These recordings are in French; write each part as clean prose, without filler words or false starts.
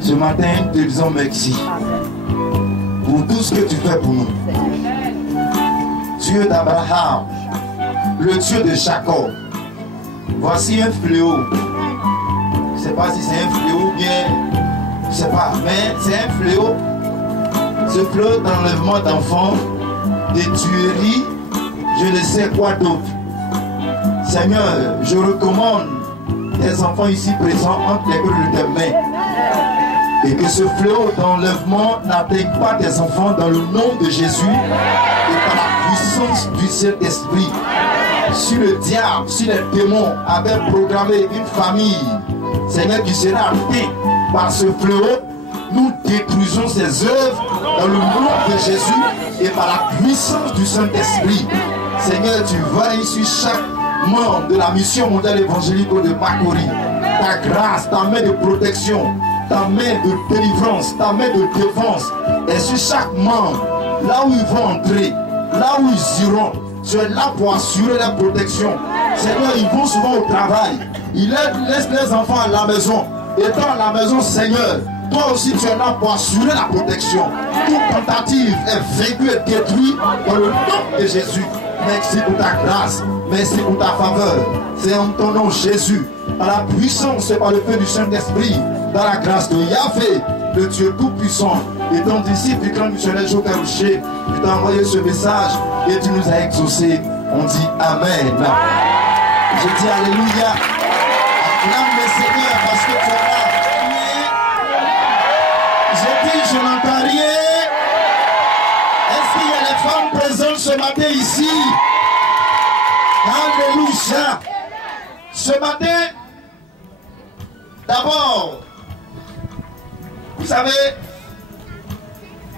Ce matin, te disons merci pour tout ce que tu fais pour nous. Dieu d'Abraham, le Dieu de Jacob. Voici un fléau. Je ne sais pas si c'est un fléau ou bien, je ne sais pas, mais c'est un fléau. Ce fléau d'enlèvement d'enfants, de tueries, je ne sais quoi d'autre. Seigneur, je recommande tes enfants ici présents entre les mains de tes mains. Et que ce fléau d'enlèvement n'atteigne pas tes enfants dans le nom de Jésus et par la puissance du Saint-Esprit. Si le diable, si les démons avaient programmé une famille, Seigneur, qui sera atteint par ce fléau, nous détruisons ses œuvres dans le nom de Jésus et par la puissance du Saint-Esprit. Seigneur, tu veilles sur chaque membre de la mission mondiale évangélique de Makori. Ta grâce, ta main de protection, ta main de délivrance, ta main de défense est sur chaque membre. Là où ils vont entrer, là où ils iront, tu es là pour assurer la protection. Seigneur, ils vont souvent au travail. Ils laissent les enfants à la maison. Étant à la maison, Seigneur, toi aussi tu es là pour assurer la protection. Toute tentative est vaincue et détruite dans le nom de Jésus. Merci pour ta grâce. Merci pour ta faveur. C'est en ton nom, Jésus, par la puissance et par le feu du Saint-Esprit, dans la grâce de Yahvé, le Dieu tout-puissant, et ton disciple du grand missionnaire Joe Karouché, tu t'as envoyé ce message et tu nous as exaucés. On dit Amen. Je dis Alléluia. Acclame le Seigneur parce que tu es là. J'ai dit, je n'entends rien. Est-ce qu'il y a des femmes présentes ce matin ici? Alléluia. Ce matin, d'abord, vous savez,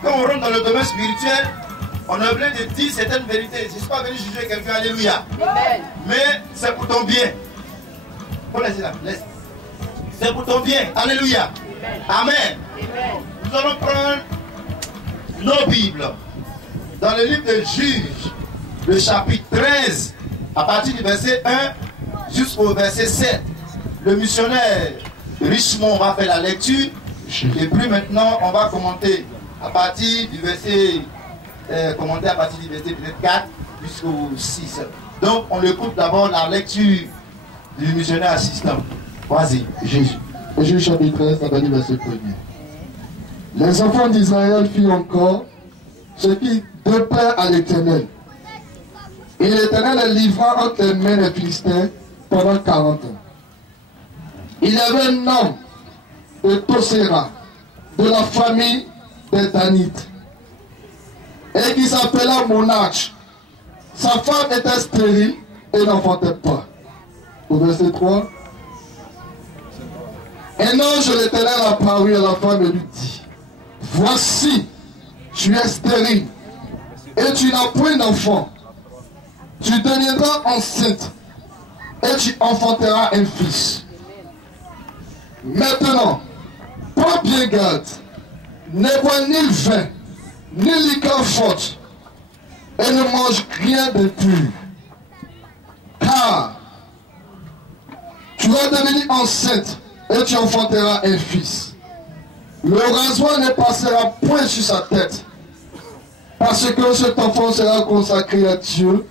quand on rentre dans le domaine spirituel, on a besoin de dire certaines vérités. Je ne suis pas venu juger quelqu'un, alléluia. Amen. Mais c'est pour ton bien. Faut laisser là, laisse. C'est pour ton bien, alléluia. Amen. Amen. Nous allons prendre nos Bibles dans le livre de Juges, le chapitre 13, à partir du verset 1 jusqu'au verset 7. Le missionnaire Richemont va faire la lecture. Et puis maintenant, on va commenter à partir du verset, à partir du verset peut-être 4 jusqu'au 6. Donc, on écoute d'abord la lecture du missionnaire assistant. Vas-y, Jésus. Juge chapitre 13, à partir du verset 1er. Les enfants d'Israël firent encore ce qui déplaît à l'Éternel. Et l'Éternel les livra entre les mains des Philistins pendant 40 ans. Il y avait un homme de Toséra, de la famille des Danites, et qui s'appela Monach. Sa femme était stérile et n'enfantait pas. Au verset 3, un ange de l'Éternel apparut à la femme et lui dit: voici, tu es stérile et tu n'as point d'enfant. Tu deviendras enceinte et tu enfanteras un fils. Maintenant, prends bien garde, ne bois ni le vin, ni liqueur forte, et ne mange rien de pur. Car tu vas devenir enceinte et tu enfanteras un fils. Le rasoir ne passera point sur sa tête, parce que cet enfant sera consacré à Dieu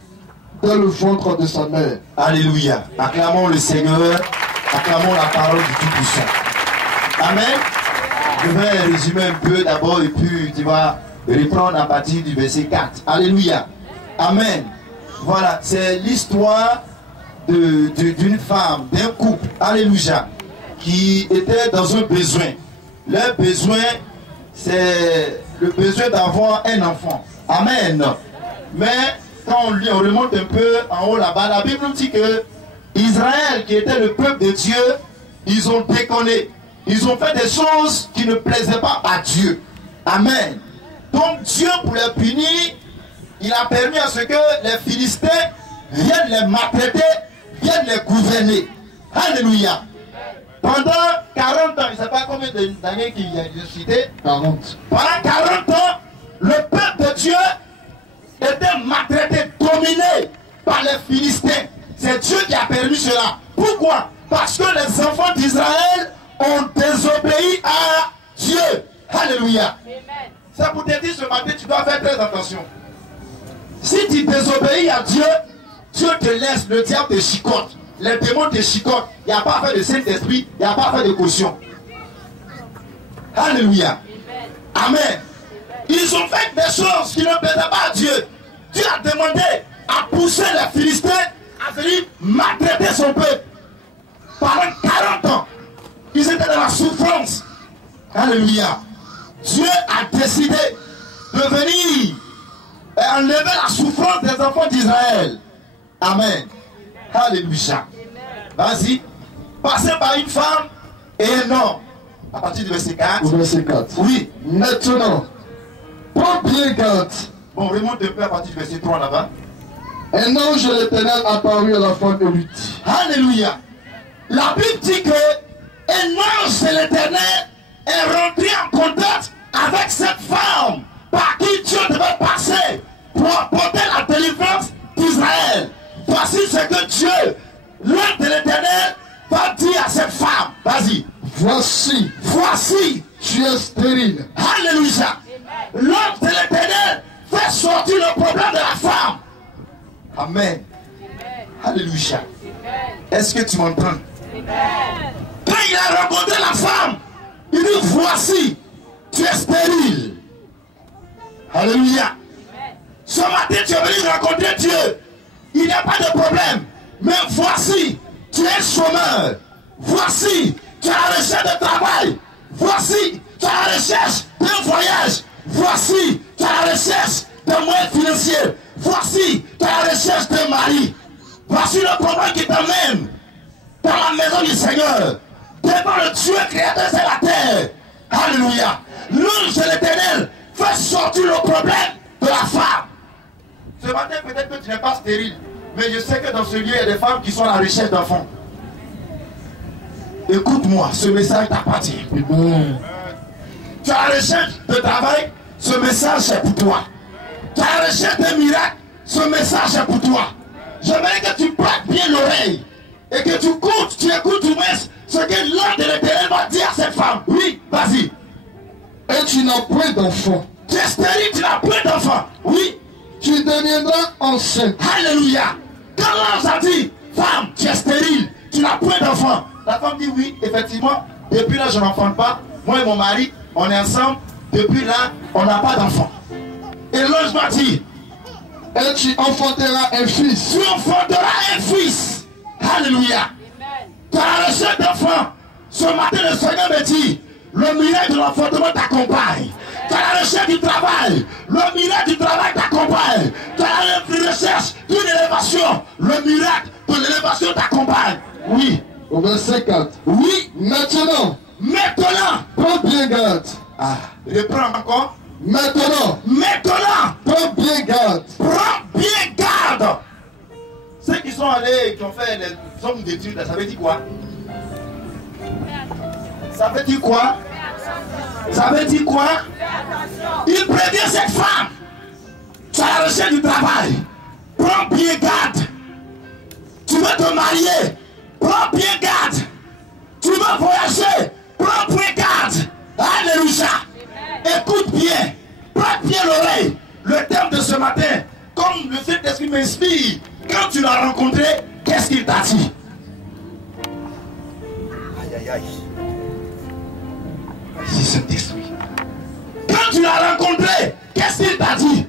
dans le ventre de sa mère. Alléluia. Acclamons le Seigneur, acclamons la parole du Tout-Puissant. Amen. Je vais résumer un peu d'abord et puis tu vas reprendre à partir du verset 4. Alléluia. Amen. Voilà, c'est l'histoire d'une femme, d'un couple, alléluia, qui était dans un besoin. Leur besoin, c'est le besoin d'avoir un enfant. Amen. Mais quand on remonte un peu en haut là-bas, la Bible nous dit que Israël, qui était le peuple de Dieu, ils ont déconné. Ils ont fait des choses qui ne plaisaient pas à Dieu. Amen. Donc Dieu, pour les punir, il a permis à ce que les Philistins viennent les maltraiter, viennent les gouverner. Alléluia. Pendant 40 ans, je ne sais pas combien d'années qu'il y a cité. 40. Pendant 40 ans, le peuple de Dieu était maltraité, dominé par les Philistins. C'est Dieu qui a permis cela. Pourquoi? Parce que les enfants d'Israël ont désobéi à Dieu. Alléluia. C'est pour te dire ce matin, tu dois faire très attention. Si tu désobéis à Dieu, Dieu te laisse, le diable te chicote. Les démons te chicotent. Il n'y a pas à faire de Saint-Esprit, il n'y a pas à faire de caution. Alléluia. Amen. Ils ont fait des choses qui ne plaisaient pas à Dieu. Dieu a demandé à pousser les Philistins à venir maltraiter son peuple. Pendant 40 ans, ils étaient dans la souffrance. Alléluia. Dieu a décidé de venir et enlever la souffrance des enfants d'Israël. Amen. Alléluia. Vas-y. Passez par une femme et un homme. À partir du verset 4. Au verset 4. Oui. Maintenant, prends bien garde. Bon, remonte un peu à partir du verset 3 là-bas. Un ange de l'Éternel apparut à la femme et lui dit. Alléluia. La Bible dit que un ange de l'Éternel est rentré en contact avec cette femme par qui Dieu devait passer pour apporter la délivrance d'Israël. Voici ce que Dieu, l'ange de l'Éternel, va dire à cette femme. Vas-y. Voici, tu es stérile. Alléluia. L'ange de l'Éternel fait sortir le problème de la femme. Amen. Alléluia. Est-ce que tu m'entends? Quand il a rencontré la femme, il dit voici, tu es stérile. Alléluia. Ce matin, tu es venu rencontrer Dieu. Il n'y a pas de problème. Mais voici, tu es chômeur. Voici, tu es à la recherche de travail. Voici, tu es à la recherche d'un voyage. Voici, tu es à la recherche d'un moyen financier. Voici, tu es à la recherche d'un mari. Voici le problème qui t'amène dans la maison du Seigneur. Devant le Dieu créateur de la terre. Alléluia. L'ange de l'Éternel fait sortir le problème de la femme. Ce matin, peut-être que tu n'es pas stérile. Mais je sais que dans ce lieu, il y a des femmes qui sont à la recherche d'enfants. Écoute-moi, ce message t'appartient. Tu as la recherche de travail, ce message est pour toi. Tu as la recherche d'un miracle, ce message est pour toi. J'aimerais que tu prêtes bien l'oreille et que tu écoutes du moins ce que l'ange de l'Éternel va dire à cette femme. Oui, vas-y. Et tu n'as point d'enfant. Tu es stérile, tu n'as point d'enfant. Oui. Tu deviendras enceinte. Alléluia. Quand l'ange a dit, femme, tu es stérile, tu n'as point d'enfant. La femme dit oui, effectivement, depuis là je n'enfante pas. Moi et mon mari, on est ensemble. Depuis là, on n'a pas d'enfant. Et l'ange m'a dit, et tu enfanteras un fils. Tu enfanteras un fils. Alléluia. Tu as la recherche d'enfant. Ce matin, le Seigneur me dit, le miracle de l'enfantement t'accompagne. Tu as la recherche du travail. Le miracle du travail t'accompagne. Tu as la recherche d'une élévation. Le miracle de l'élévation t'accompagne. Oui. Au verset 4. Oui. Maintenant. Prends bien garde. Ah. Reprends encore. Maintenant. Prends bien garde. Ceux qui sont allés, qui ont fait les hommes d'études, ça veut dire quoi? Ça veut dire quoi? Il prévient cette femme. Tu as la recherche du travail. Prends bien garde. Tu veux te marier. Prends bien garde. Tu veux voyager. Prends bien garde. Alléluia. Écoute bien. Prends bien l'oreille. Le thème de ce matin, comme le Saint-Esprit m'inspire, quand tu l'as rencontré, qu'est-ce qu'il t'a dit? Aïe, aïe, aïe. C'est Saint-Esprit. Quand tu l'as rencontré, qu'est-ce qu'il t'a dit?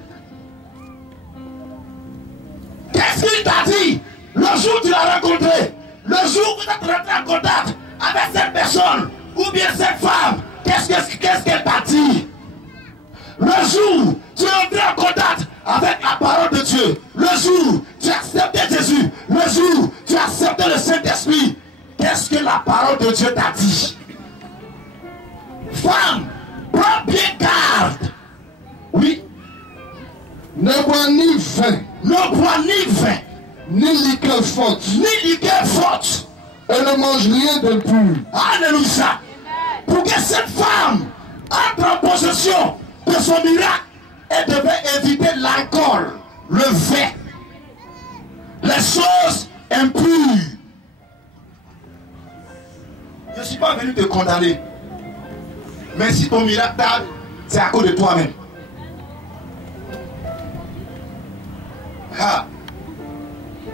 Le jour où tu l'as rencontré, le jour où tu es rentré en contact avec cette personne, ou bien cette femme, qu'est-ce qu'elle t'a dit? Le jour où tu es entré en contact avec la parole de Dieu, le jour où tu as accepté Jésus, le jour où tu as accepté le Saint-Esprit, qu'est-ce que la parole de Dieu t'a dit? Femme, prends bien garde. Oui. Ne bois ni vin. Ne bois ni vin. Ni liqueur forte. Ni liqueur forte. Et ne mange rien de pur. Alléluia. Pour que cette femme entre en possession de son miracle, elle devait éviter l'alcool, le vin, les choses impures. Je ne suis pas venu te condamner. Mais si ton miracle tarde, c'est à cause de toi-même. Ah.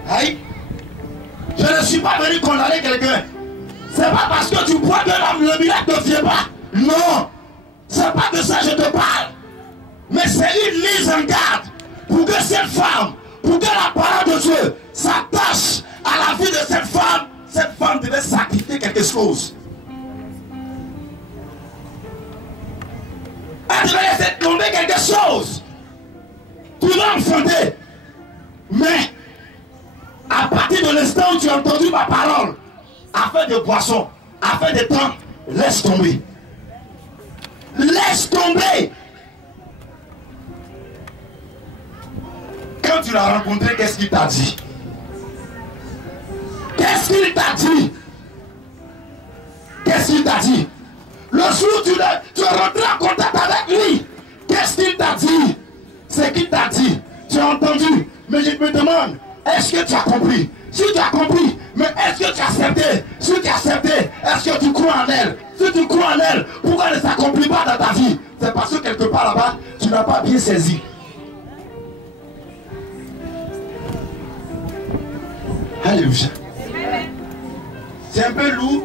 Aïe. Je ne suis pas venu condamner quelqu'un. C'est pas parce que tu bois de l'âme, le miracle ne vient pas. Non. C'est pas de ça que je te parle. Mais c'est une mise en garde pour que cette femme, pour que la parole de Dieu s'attache à la vie de cette femme devait sacrifier quelque chose. Elle devait laisser tomber quelque chose. Tu vas enfanter. Mais, à partir de l'instant où tu as entendu ma parole, afin de boisson, afin de temps, laisse tomber. Laisse tomber. Quand tu l'as rencontré, qu'est-ce qu'il t'a dit? Qu'est-ce qu'il t'a dit? Qu'est-ce qu'il t'a dit? Le jour où tu es rentré en contact avec lui, qu'est-ce qu'il t'a dit? C'est qu'il t'a dit. Tu as entendu. Mais je me demande, est-ce que tu as compris? Si tu as compris, mais est-ce que tu as accepté? Si tu as accepté, est-ce que tu crois en elle? Si tu crois en elle, pourquoi elle ne s'accomplit pas dans ta vie? C'est parce que quelque part là-bas, tu n'as pas bien saisi. Alléluia. C'est un peu lourd.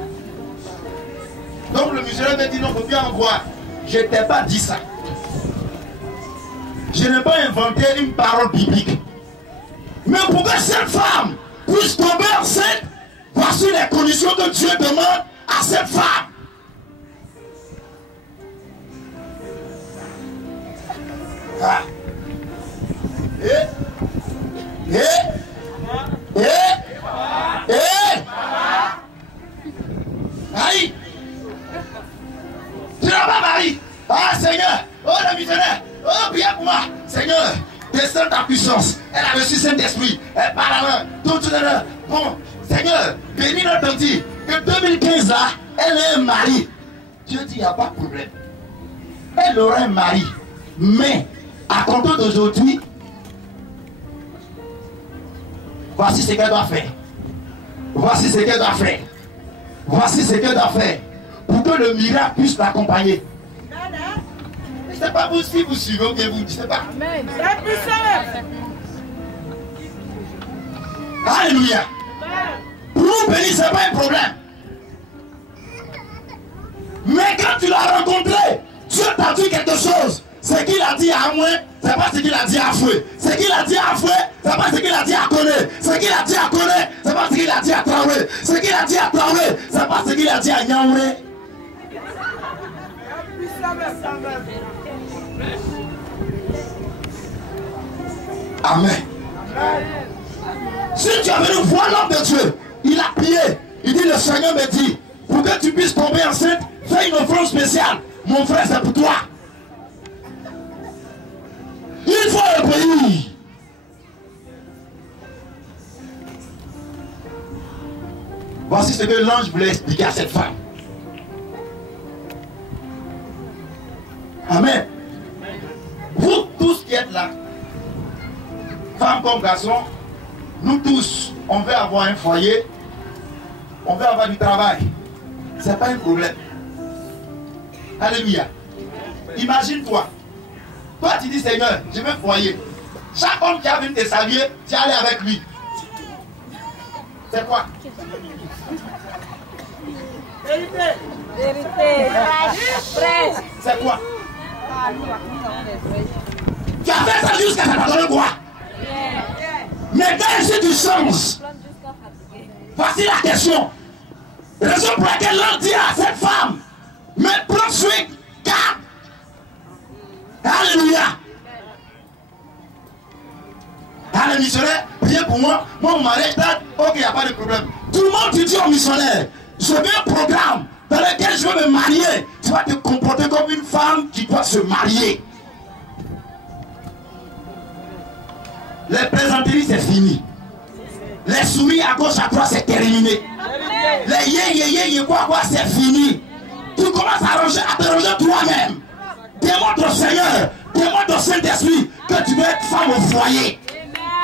Donc le musulman m'a dit non, il ne faut plus en croire. Je ne t'ai pas dit ça. Je n'ai pas inventé une parole biblique. Mais pour que cette femme puisse tomber enceinte, voici les conditions que Dieu demande à cette femme. Ah. Aïe. Tu n'as pas mari. Ah Seigneur. Oh le missionnaire. Oh bien pour moi. Seigneur, descends ta puissance. Elle a reçu Saint-Esprit. Elle parle à tout l'heure. Bon, Seigneur, bénis notre dit que 2015 là, elle est un mari. Dieu dit, il n'y a pas de problème. Elle aura un mari. Mais, à compter d'aujourd'hui, voici ce qu'elle doit faire. Voici ce qu'elle doit faire. Voici ce qu'elle doit faire. Pour que le miracle puisse l'accompagner. Je ne sais pas vous si vous suivez ou bien vous ne sais pas. Amen. Alléluia. Pour nous bénir, ce n'est pas un problème. Mais quand tu l'as rencontré, Dieu t'a dit quelque chose. Ce qu'il a dit à moi, ce n'est pas ce qu'il a dit à Fouet. Ce qu'il a dit à Fouet, ce n'est pas ce qu'il a dit à Koné. Ce qu'il a dit à Koné, ce n'est pas ce qu'il a dit à Traoré. Ce qu'il a dit à Traoré, ce n'est pas ce qu'il a dit à Nyaouré. Amen. Si tu as venu voir l'homme de Dieu, il a prié. Il dit, le Seigneur me dit, pour que tu puisses tomber enceinte, fais une offrande spéciale. Mon frère, c'est pour toi. Il faut obéir. Voici ce que l'ange voulait expliquer à cette femme. Amen. Vous tous qui êtes là, femmes comme garçons, nous tous, on veut avoir un foyer, on veut avoir du travail. Ce n'est pas un problème. Alléluia. Imagine-toi. Toi, tu dis, Seigneur, je veux un foyer. Chaque homme qui a venu te saluer, tu es allé avec lui. C'est quoi? Vérité. C'est quoi? Tu as fait ça jusqu'à ça t'a donné quoi? Mais quand si tu changes, voici la question. Raison pour laquelle l'on dit à cette femme, mais prends soin, garde. Alléluia. Allez, missionnaire, priez pour moi. Moi, mon mari est là. Ok, il n'y a pas de problème. Tout le monde te dit au missionnaire, je veux un programme dans lequel je veux me marier. Tu vas te comporter comme une femme qui doit se marier. Les plaisanteries, c'est fini. Les souris à gauche, à droite, c'est terminé. Les yé, quoi, c'est fini. Tu commences à te ranger toi-même. Démontre au Seigneur, démontre au Saint-Esprit que tu veux être femme au foyer.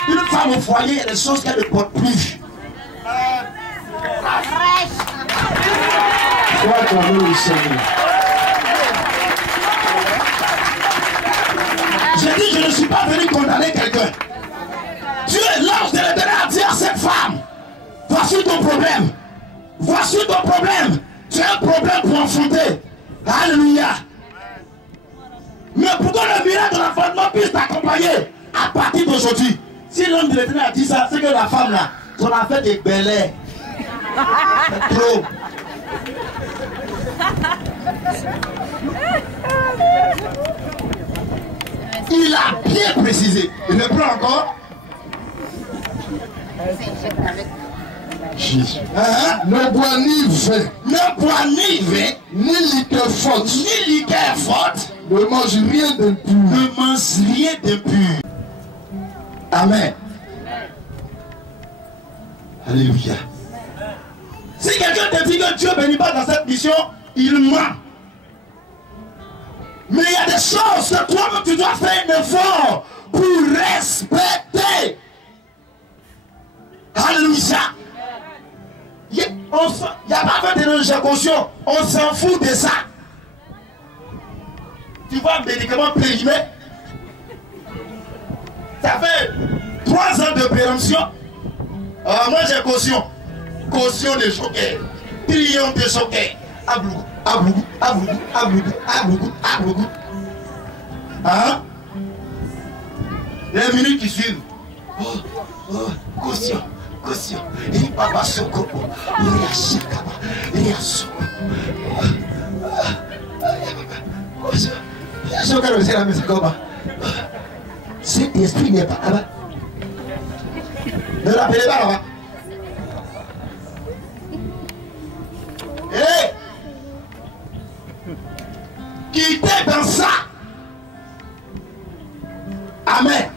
Une femme au foyer, il y a des choses qu'elle ne porte plus. J'ai dit, je ne suis pas venu condamner quelqu'un. Dieu est l'ange de l'Éternel à dire à cette femme, voici ton problème. Voici ton problème. Tu as un problème pour enfanter. Alléluia. Mais pourquoi le miracle de l'enfantement puisse t'accompagner à partir d'aujourd'hui? Si l'homme de l'Éternel a dit ça, c'est que la femme là, on a fait des belles. Trop. Il a bien précisé. Il le prend encore. Jésus. Ne bois ni vin. Ne bois ni vin. Ni liqueur forte. Ni liqueur forte. Ne mange rien d'impur. Ne mange rien d'impur. Amen. Alléluia. Si quelqu'un te dit que Dieu ne bénit pas dans cette mission, il ment. Mais il y a des choses que toi-même tu dois faire un effort pour respecter. Alléluia. Il n'y a pas fait de l'éjaculation. On s'en fout de ça. Tu vois un médicament périmé. Ça fait 3 ans de péremption. Moi j'ai caution. Caution de choquet. Triomphe de choquet. Ablougou, ablougou, ablougou, ablougou, ablougou, ablougou. Hein? Les minutes qui suivent. Caution, caution. Et papa soko. Il y a chakaba. Il y a soko. Cet esprit n'est pas là-bas. Ne l'appelez pas là-bas. Hey! Quittez dans ça. Amen.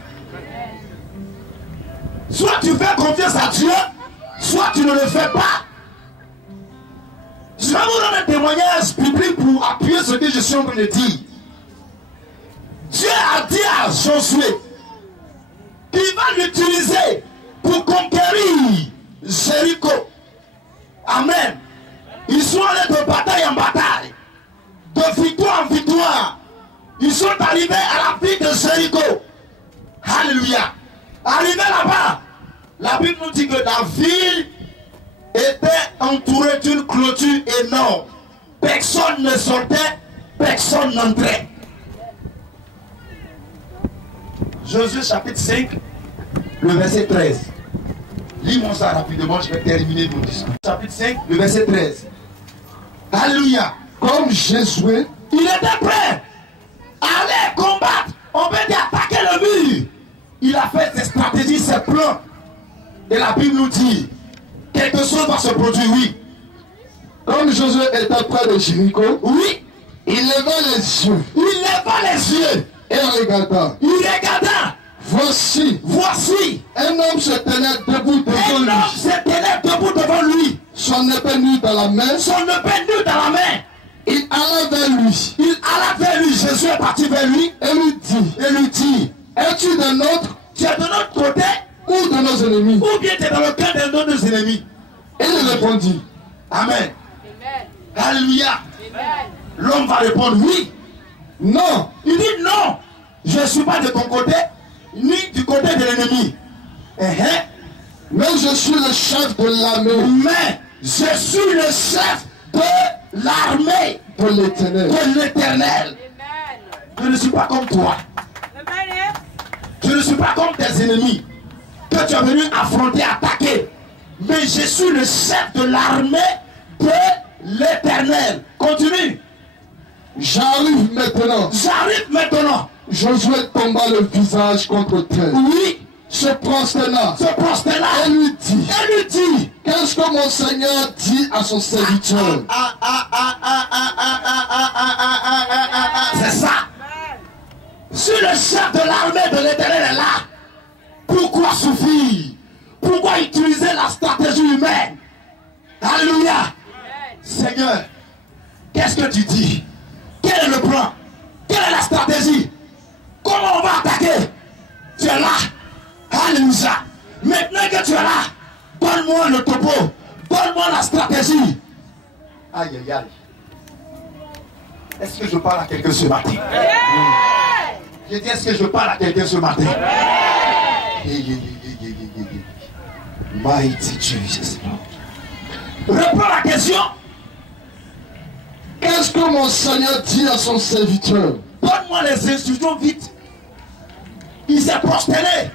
Soit tu fais confiance à Dieu, soit tu ne le fais pas. Je vais vous donner un témoignage biblique pour appuyer ce que je suis en train de dire. Dieu a dit à Josué qu'il va l'utiliser pour conquérir Jéricho. Amen. Ils sont allés de bataille en bataille, de victoire en victoire. Ils sont arrivés à la ville de Jéricho. Alléluia. Arrivés là-bas, la Bible nous dit que la ville était entourée d'une clôture énorme. Personne ne sortait, personne n'entrait. Josué chapitre 5, le verset 13. Lis-moi ça rapidement, je vais terminer mon discours. Chapitre 5, le verset 13. Alléluia. Comme Josué, il était prêt à aller combattre. On peut dire attaquer le mur. Il a fait ses stratégies, ses plans. Et la Bible nous dit, quelque chose va se produire, oui. comme Josué était près de Jéricho, Oui, il leva les yeux il leva les yeux. et regarda. Il regarda. Voici, Voici, un homme se tenait debout devant un homme lui, se tenait debout devant lui. son épée nue dans la main. Son épée nue dans la main. Il alla vers lui Il alla vers lui. Jésus est parti vers lui et lui dit, es-tu de notre tu es de notre côté ou de nos ennemis? ou bien tu es dans le camp de nos ennemis? Et il répondit, Amen. Alléluia. L'homme va répondre oui. non, Il dit non, je ne suis pas de ton côté, ni du côté de l'ennemi. mais je suis le chef de l'armée Mais je suis le chef de l'armée de l'Éternel. de l'Éternel. Je ne suis pas comme toi. Je ne suis pas comme tes ennemis que tu es venu affronter, attaquer. Mais je suis le chef de l'armée de l'Éternel. Continue. J'arrive maintenant. J'arrive maintenant. Josué tomba le visage contre terre Oui, se prosterna et lui dit, qu'est-ce que mon Seigneur dit à son serviteur? C'est ça. Si le chef de l'armée de l'Éternel est là, pourquoi souffrir? Pourquoi utiliser la stratégie humaine? Alléluia. Seigneur, qu'est-ce que tu dis? Quel est le plan? Quelle est la stratégie? Comment on va attaquer? Tu es là. Alléluia. Maintenant que tu es là, donne-moi le topo. Donne-moi la stratégie. Aïe, aïe, aïe. Est-ce que je parle à quelqu'un ce matin? Je dis, est-ce que je parle à quelqu'un ce matin? Mighty Jesus. Réponds à la question. Qu'est-ce que mon Seigneur dit à son serviteur? Donne-moi les instructions vite. Il s'est prosterné.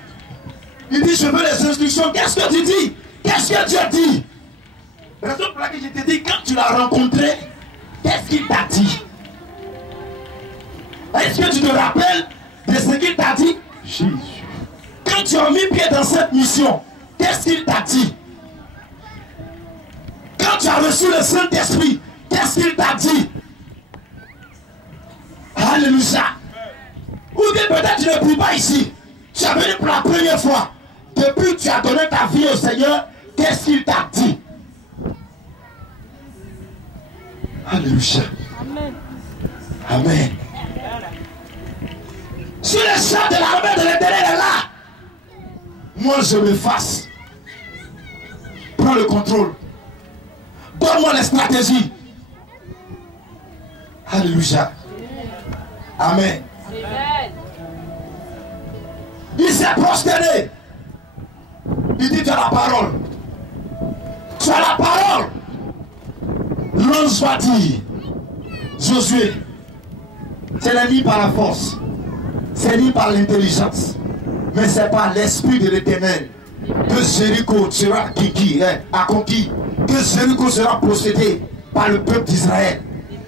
Il dit, je veux les instructions. Qu'est-ce que tu dis? Qu'est-ce que Dieu dit? Raison pour laquelle je te dis, quand tu l'as rencontré, qu'est-ce qu'il t'a dit? Est-ce que tu te rappelles de ce qu'il t'a dit? Jésus. Quand tu as mis pied dans cette mission, qu'est-ce qu'il t'a dit? Quand tu as reçu le Saint-Esprit, qu'est-ce qu'il t'a dit? Alléluia. Ou bien peut-être tu ne pries pas ici. Tu es venu pour la première fois. Depuis que tu as donné ta vie au Seigneur, qu'est-ce qu'il t'a dit? Alléluia. Amen. Amen. Si le chef de l'armée de l'Éternel est là, moi je m'efface. Prends le contrôle. Donne-moi les stratégies. Alléluia. Amen. Il s'est prosterné. Il dit, tu as la parole. Tu as la parole. L'ange va dire, Josué, ce n'est ni par la force, c'est ni par l'intelligence, mais c'est par l'Esprit de l'Éternel que Jéricho sera accompli, que Jéricho sera possédé par le peuple d'Israël.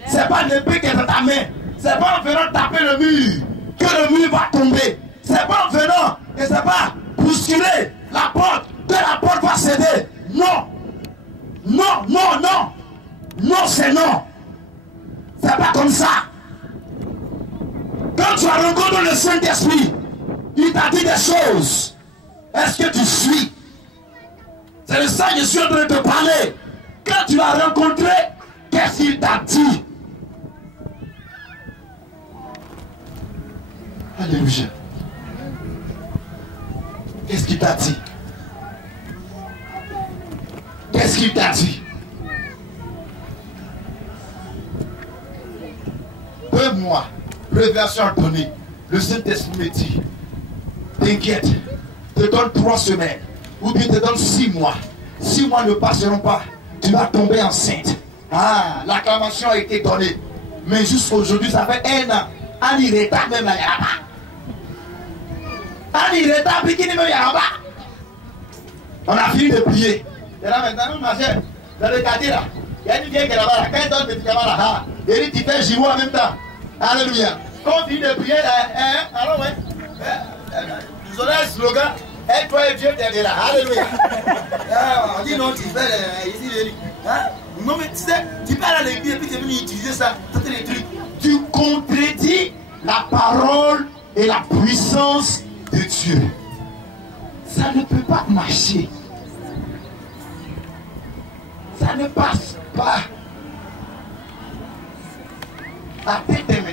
C'est pas l'épée qui est dans ta main, c'est pas en venant taper le mur que le mur va tomber. C'est pas en venant et c'est pas bousculer la porte que la porte va céder. Non, non, non, non. Non, c'est non. C'est pas comme ça. Quand tu as rencontré le Saint-Esprit, il t'a dit des choses. Est-ce que tu suis? C'est de ça que je suis en train de te parler. Quand tu l'as rencontré, qu'est-ce qu'il t'a dit? Alléluia. Qu'est-ce qu'il t'a dit? Qu'est-ce qu'il t'a dit? Moi, révélation donnée, le Saint-Esprit me dit, t'inquiète, te donne 3 semaines, ou bien te donne 6 mois. 6 mois ne passeront pas, tu vas tomber enceinte. Ah, l'acclamation a été donnée. Mais jusqu'aujourd'hui, ça fait 1 an. En irréta même la yaraba. En irréta, puis qui ne me yaraba. On a fini de prier. Et là maintenant, ma chère, dans le quartier là, il y a une vieille qui est là-bas, quand elle donne le médicament là, et tu fais jumeau en même temps. Alléluia. Quand on finit de prier, alors ouais, vous aurez un slogan, et toi et Dieu t'es là. Alléluia. On dit non, tu fais ici, non mais tu sais, tu parles à l'église et puis tu es venu utiliser ça, tous les trucs. Tu contredis la parole et la puissance de Dieu. Ça ne peut pas marcher. Ça ne passe pas. À tête des mains.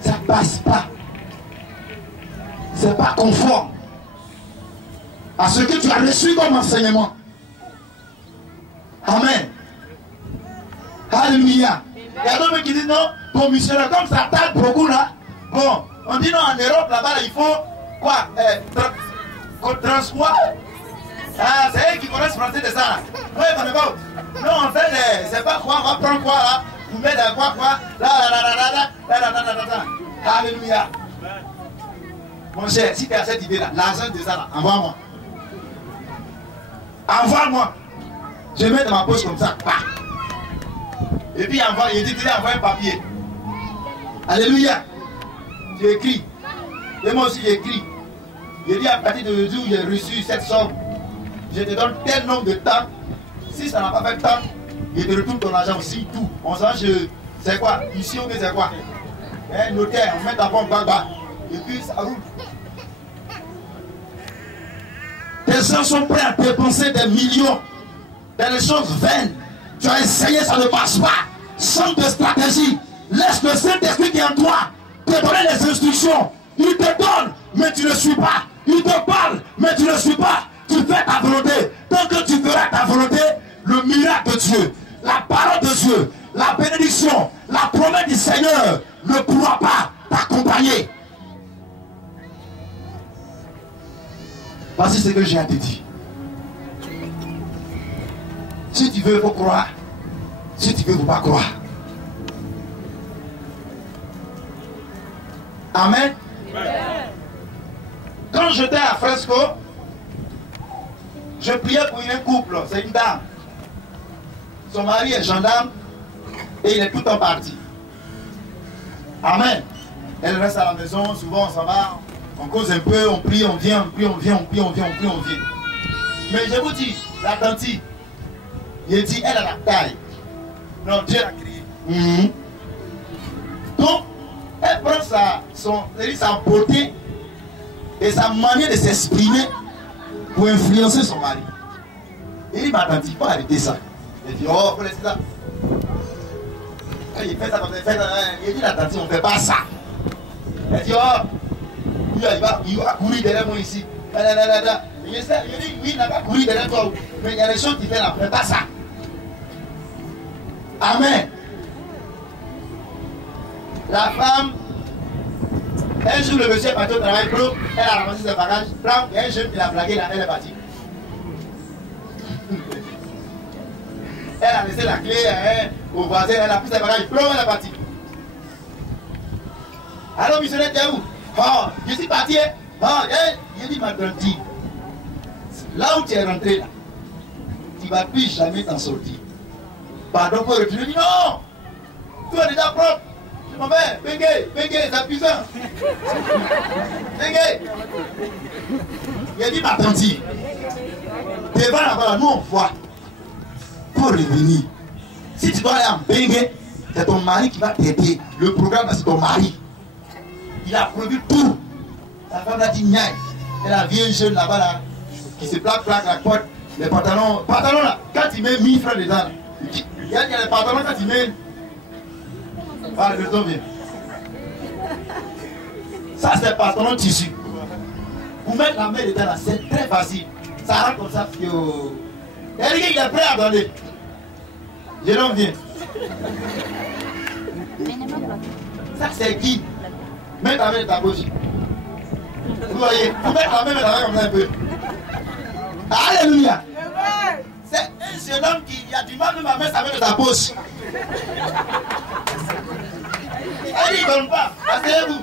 Ça passe pas. C'est pas conforme à ce que tu as reçu comme enseignement. Amen. Alléluia. Il y a d'autres qui disent non, ton missionnaire, comme ça tarde beaucoup là. Bon, on dit non, en Europe là-bas, il faut quoi? Transport. Ah, c'est eux qui connaissent français de ça là. Moi, je ne connais pas. Non, en fait, c'est pas quoi, on va prendre quoi là? Vous mettez à quoi, là. Alléluia. Mon cher, si tu as cette idée là, l'argent de ça là, envoie-moi. Envoie-moi. Je mets dans ma poche comme ça. Bah. Et puis il dit, tu lui envoie un papier. Alléluia. Tu écris. Et moi aussi j'écris. Il dit à partir de jour où j'ai reçu cette somme, je te donne tel nombre de temps. Si ça n'a pas fait temps, je te retourne ton argent aussi, tout. On change, c'est quoi? Ici, on c'est quoi? Un notaire, on met ta pompe bas, et puis ça roule. Des gens sont prêts à dépenser des millions dans des choses vaines. Tu as essayé, ça ne marche pas. Sans de stratégie. Laisse le Saint-Esprit qui est en toi te donner les instructions. Il te donne, mais tu ne suis pas. Il te parle, mais tu ne suis pas. Tu fais ta volonté. Tant que tu feras ta volonté, le miracle de Dieu, la parole de Dieu, la bénédiction, la promesse du Seigneur ne pourra pas t'accompagner. Voici ce que j'ai à te dire. Si tu veux, il faut croire. Si tu veux, il ne faut pas croire. Amen. Quand j'étais à Fresco, je priais pour un couple. C'est une dame. Son mari est gendarme et il est tout en partie. Amen. Elle reste à la maison, souvent on s'en va, on cause un peu, on prie, on vient, on prie, on vient, on prie, on vient, on prie, on vient. Mais je vous dis, la tante, il dit, elle a la taille. Non, Dieu l'a créée. Donc, elle prend sa beauté et sa manière de s'exprimer pour influencer son mari. Il dit, ma tante, il faut arrêter ça. Elle dit, oh, il faut laisser ça. Il fait ça comme ça, il dit, la tante, on ne fait pas ça. Elle dit, oh, il va courir derrière moi ici. Je dis, oui, il n'a pas couru derrière toi. Mais il y a des choses qui fait là, ne fais pas ça. Amen. La femme, un jour le monsieur est parti au travail, elle a ramassé ses bagages, il y a un jeune qui l'a blagué là, elle est partie. Elle a laissé la clé au voisin, elle a pris ses bagages, elle est partie. Alors, missionnaire, tu es où? Oh, je suis parti. Oh, j'ai dit, ma grande fille, là où tu es rentré, là, tu ne vas plus jamais t'en sortir. Pardon pour retourner, dit non, tu es déjà propre. Je m'en vais, Bengue, c'est puissant. Bengue. Il a dit, ma tante, devant là-bas, nous on voit. Pour revenir, si tu dois aller en Bengue, c'est ton mari qui va t'aider. Le programme, c'est ton mari. Il a prévu tout. La femme l'a dit, niaï. Elle a vu un jeune là-bas, là, qui se plaque la porte. Les pantalons là, quand il met 1000 francs dedans, il y a les pantalons quand il met. Ah, le temps vient. Ça, c'est pantalon tissu. Vous mettez la main dedans là, c'est très facile. Ça rentre comme ça. Et il est prêt à donner. Je l'en viens. Ça, c'est qui? Mets ta main dans ta poche. Vous voyez, vous mettez la main comme ça un peu. Alléluia. C'est un jeune homme qui a du mal même à mettre sa main dans sa poche. Elle dit, donne pas. Asseyez-vous.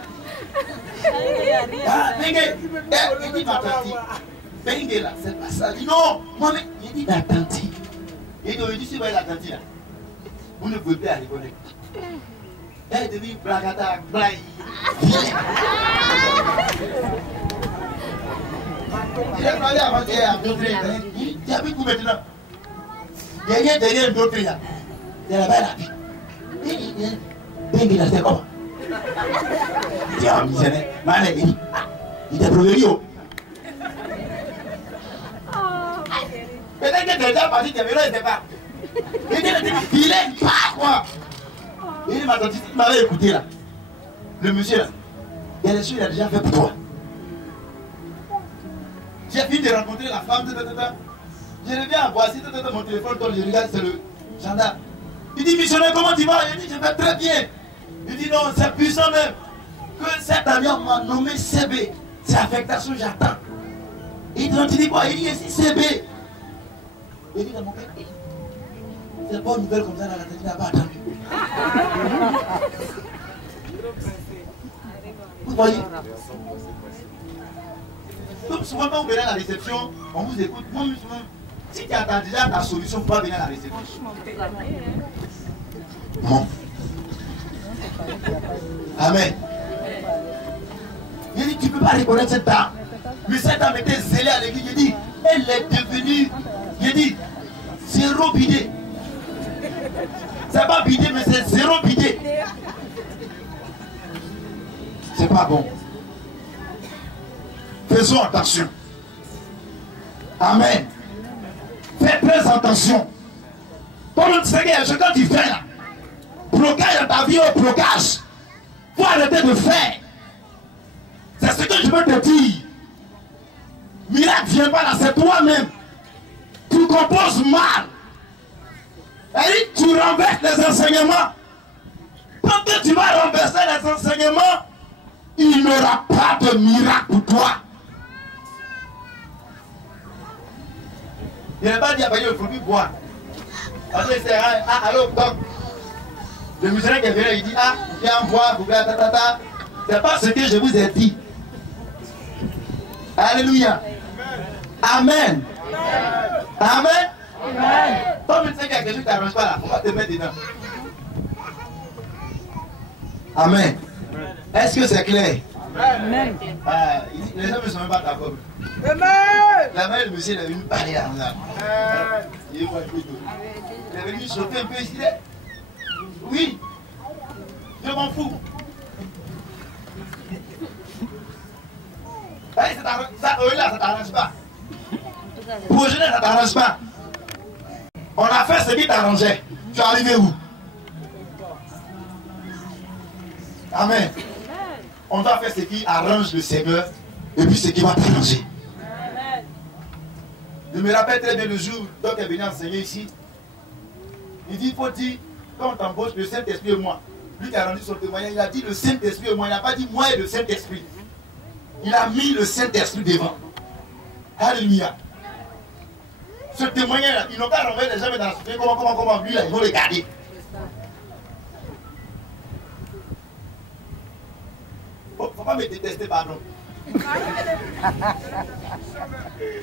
Ah, Bengue. Il dit, ma tante. Bengue là, c'est pas ça. Il dit, non. Moi, mais il dit, la tante. Il dit, si vous voyez la tante là, vous ne pouvez plus la reconnaître. Elle est devenue bragata, braille. Il a parlé avant qu'il y ait un d'autre. Il dit, avec vous maintenant. Il y a rien derrière d'autre là. Il y a là-bas la vie. Il dit, c'est comment? Il dit, ah, misère. Il est prévenu. Peut-être que déjà parti, tu es venu, il n'était pas. Il est pas quoi. Il dit, ma tante, il m'avait écouté là. Le monsieur là. Il y a des choses qu'il a déjà fait pour toi. J'ai fini de rencontrer la femme. Je reviens à Boissy, mon téléphone tourne, je regarde, c'est le gendarme. Il dit, missionnaire, comment tu vas? Il dit, je vais très bien. Il dit, non, c'est puissant même. Que cet avion m'a nommé CB. C'est affectation, j'attends. Il dit, quoi? Il dit, ici CB. Il dit, dans mon cœur, c'est pas une nouvelle comme ça, la tête n'a pas attendu. Vous voyez? Donc souvent quand vous venez à la réception, on vous écoute. Moi, si tu attends déjà ta solution, il ne faut pas venir à la réception. Bon. Amen. Il dit, tu ne peux pas reconnaître cette dame. Mais cette dame était zélée à l'église. Il dit, elle est devenue, il dit, zéro bidé. C'est pas bidé, mais c'est zéro bidé. C'est pas bon. Faisons attention. Amen. Fais très attention. Pour le Seigneur, ce que tu fais là, blocage dans ta vie au blocage. Il faut arrêter de faire. C'est ce que je veux te dire. Miracle ne vient pas là, c'est toi-même. Tu composes mal. Et tu renverses les enseignements. Quand tu vas renverser les enseignements, il n'y aura pas de miracle pour toi. Il n'a pas dit à Bayo, il faut plus boire. Parce que c'est allô, donc. Le musulman qui est venu, il dit, viens boire, vous voulez, ta. C'est pas ce que je vous ai dit. Alléluia. Amen. Amen. Comme tu sais qu'il y a quelque chose qui t'arrange pas là, on va te mettre dedans. Amen. Est-ce que c'est clair? Amen. Les gens ne sont même pas d'accord. Amen. La mère du monsieur est venue parler là. Il est venu chauffer un peu ici. Oui. Je m'en fous. Ça t'arrange pas. Pour jeûner, ça t'arrange pas. On a fait ce qui t'arrangeait. Tu es arrivé où? Amen. On doit faire ce qui arrange le Seigneur et puis ce qui va t'arranger. Je me rappelle très bien le jour où Doc est venu enseigner ici. Il dit, il faut dire, quand on t'embauche, le Saint-Esprit et moi. Lui qui a rendu son témoignage, il a dit le Saint-Esprit et moi. Il n'a pas dit moi et le Saint-Esprit. Il a mis le Saint-Esprit devant. Alléluia. Ce témoignage-là, ils n'ont pas renvoyé les gens dans la société. Comment, lui, là, ils vont les garder. Faut pas me détester, pardon.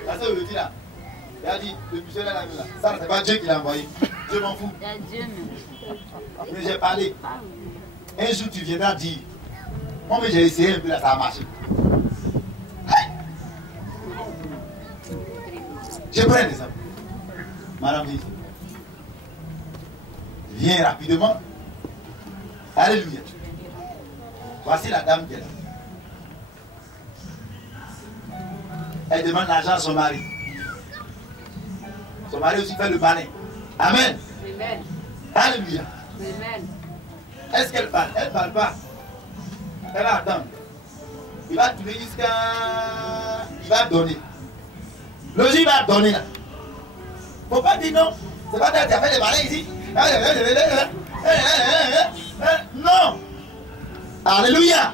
La soeur me dit là. Il a dit, le monsieur là, ça, c'est pas Dieu qui l'a envoyé. Je m'en fous. Mais j'ai parlé. Un jour, tu viendras dire, moi, mais j'ai essayé un peu là, ça a marché. Je prends un exemple. Madame dit, viens rapidement. Alléluia. Voici la dame qui est là. Elle demande l'argent à son mari. Son mari aussi fait le malin. Amen. Amen. Alléluia. Amen. Est-ce qu'elle parle? Elle ne parle pas. Elle va attendre. Il va tourner jusqu'à... Il va donner. Le jour, il va donner là. Faut pas dire non. C'est pas que tu as fait des malins ici. Non. Alléluia.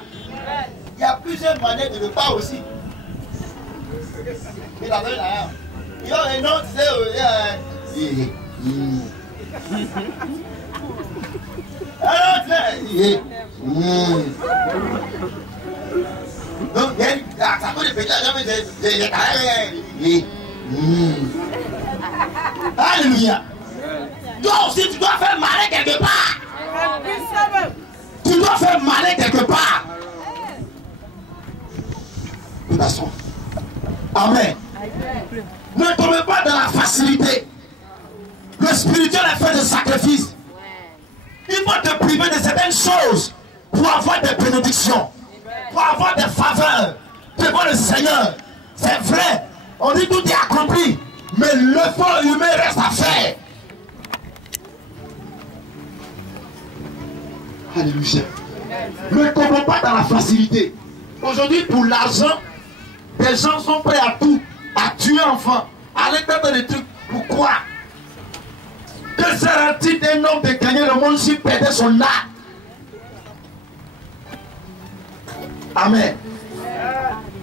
Il y a plusieurs manières de le faire aussi. Il a donné là. Il a un nom, tu sais. Alors, tu sais. Donc, ça peut le péter, alléluia. Toi aussi, tu dois faire malin quelque part. Tu dois faire malin quelque part. De toute façon. Amen. Ne tombez pas dans la facilité. Le spirituel est fait de sacrifices. Il faut te priver de certaines choses pour avoir des bénédictions, pour avoir des faveurs devant le Seigneur. C'est vrai, on dit tout est accompli, mais l'effort humain reste à faire. Alléluia. Ne tombons pas dans la facilité. Aujourd'hui, pour l'argent, des gens sont prêts à tout, à tuer enfants, à aller faire des trucs. Pourquoi? Que sera-t-il d'un homme de gagner le monde s'il perdait son âme? Amen.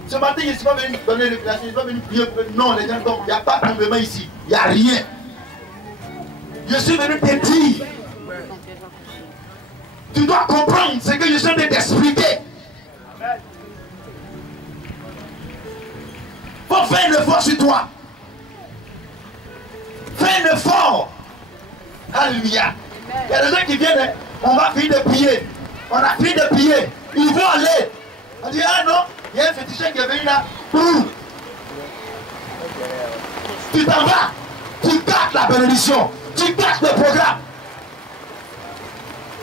Ce matin, je ne suis pas venu donner le placement, je ne suis pas venu prier. Non, les gens, il n'y a pas de tombement ici. Il n'y a rien. Je suis venu te dire. Tu dois comprendre ce que je suis en train de t'expliquer. Il faut faire un effort sur toi. Fais un effort. Alléluia. Il y a des gens qui viennent, on va finir de prier. On a fini de prier. Ils vont aller. On dit, ah non, il y a un féticheur qui est venu là. Tu t'en vas. Tu gardes la bénédiction. Tu gardes le programme.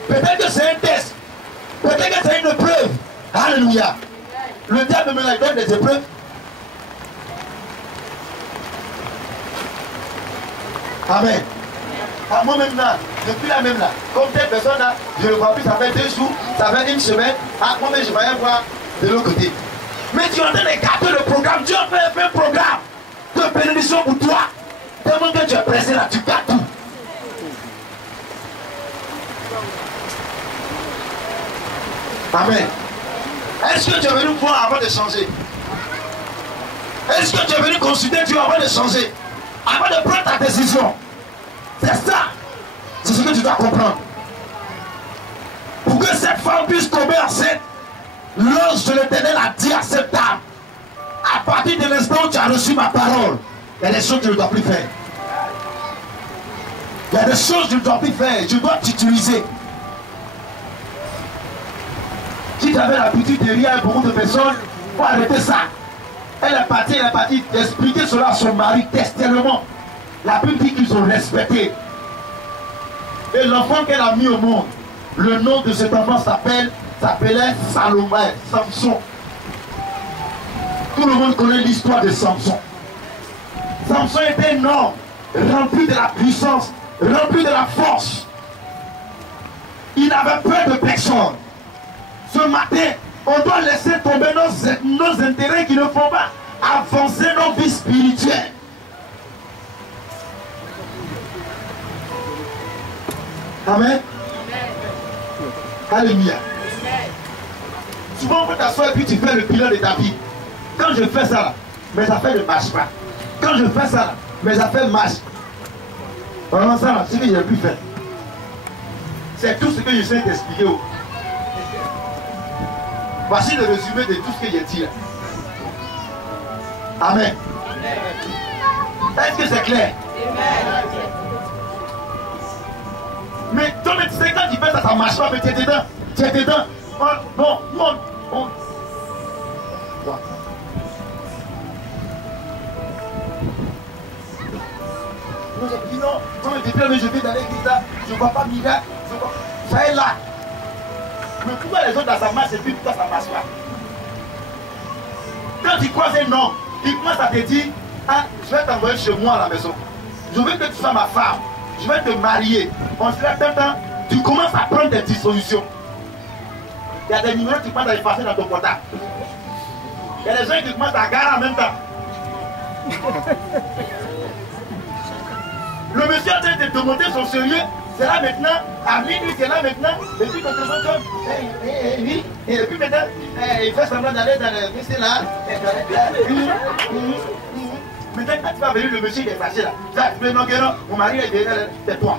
Peut-être que c'est un test. Peut-être que c'est une épreuve. Alléluia. Le diable me donne des épreuves. Amen. Ah, moi-même là, depuis là même là, comme telle personne là, je ne le vois plus, ça fait 2 jours, ça fait 1 semaine. Ah, moi-même je vais aller voir de l'autre côté. Mais tu es en train de garder le programme. Dieu fait un programme de bénédiction pour toi. Tellement que tu es pressé là, tu gardes tout. Amen. Est-ce que tu es venu voir avant de changer? Est-ce que tu es venu consulter Dieu avant de changer? Avant de prendre ta décision? C'est ça. C'est ce que tu dois comprendre. Pour que cette femme puisse tomber enceinte, l'ange de l'Éternel a dit à cette dame, à partir de l'instant où tu as reçu ma parole, il y a des choses que tu ne dois plus faire. Il y a des choses que tu ne dois plus faire. Je dois t'utiliser. Si tu avais l'habitude de rire avec beaucoup de personnes, il faut arrêter ça. Elle est partie d'expliquer cela à son mari textuellement. La Bible dit qu'ils ont respecté. Et l'enfant qu'elle a mis au monde, le nom de cet enfant s'appelait Salomon, Samson. Tout le monde connaît l'histoire de Samson. Samson était un homme rempli de la puissance, rempli de la force. Il n'avait peur de personne. Ce matin, on doit laisser tomber nos intérêts qui ne font pas avancer nos vies spirituelles. Amen. Alléluia. Souvent on peut t'asseoir et puis tu fais le bilan de ta vie. Quand je fais ça là, mes affaires ne marchent pas. Quand je fais ça là, mes affaires marchent. Vraiment ça là, c'est ce que j'ai pu faire. C'est tout ce que je sais t'expliquer. Voici le résumé de tout ce que j'ai dit là. Amen. Est-ce que c'est clair? Mais toi, tu sais, quand tu fais ça, ça ne marche pas, mais tu es dedans. Tu es dedans. Non. Je dis non, mais je vais dans l'église là, je ne vois pas miracle, ça est là. Mais pourquoi les autres là ça marche et puis pourquoi ça ne marche pas? Quand tu croises un homme, il commence à te dire, ah, je vais t'envoyer chez moi à la maison. Je veux que tu sois ma femme. Je vais te marier. On se lève temps, tu commences à prendre des dispositions. Il y a des numéros qui commencent à effacer dans ton portable. Il y a des gens qui commencent à garer en même temps. Le monsieur est en train de te montrer son sérieux. C'est là maintenant, à minuit, c'est là maintenant. Et puis quand tu montres, oui. Et puis maintenant, il fait semblant d'aller dans le monsieur là. Maintenant, quand tu vas venir, le monsieur il est fâché là. Ça, tu peux non, mon mari est derrière. Tais-toi.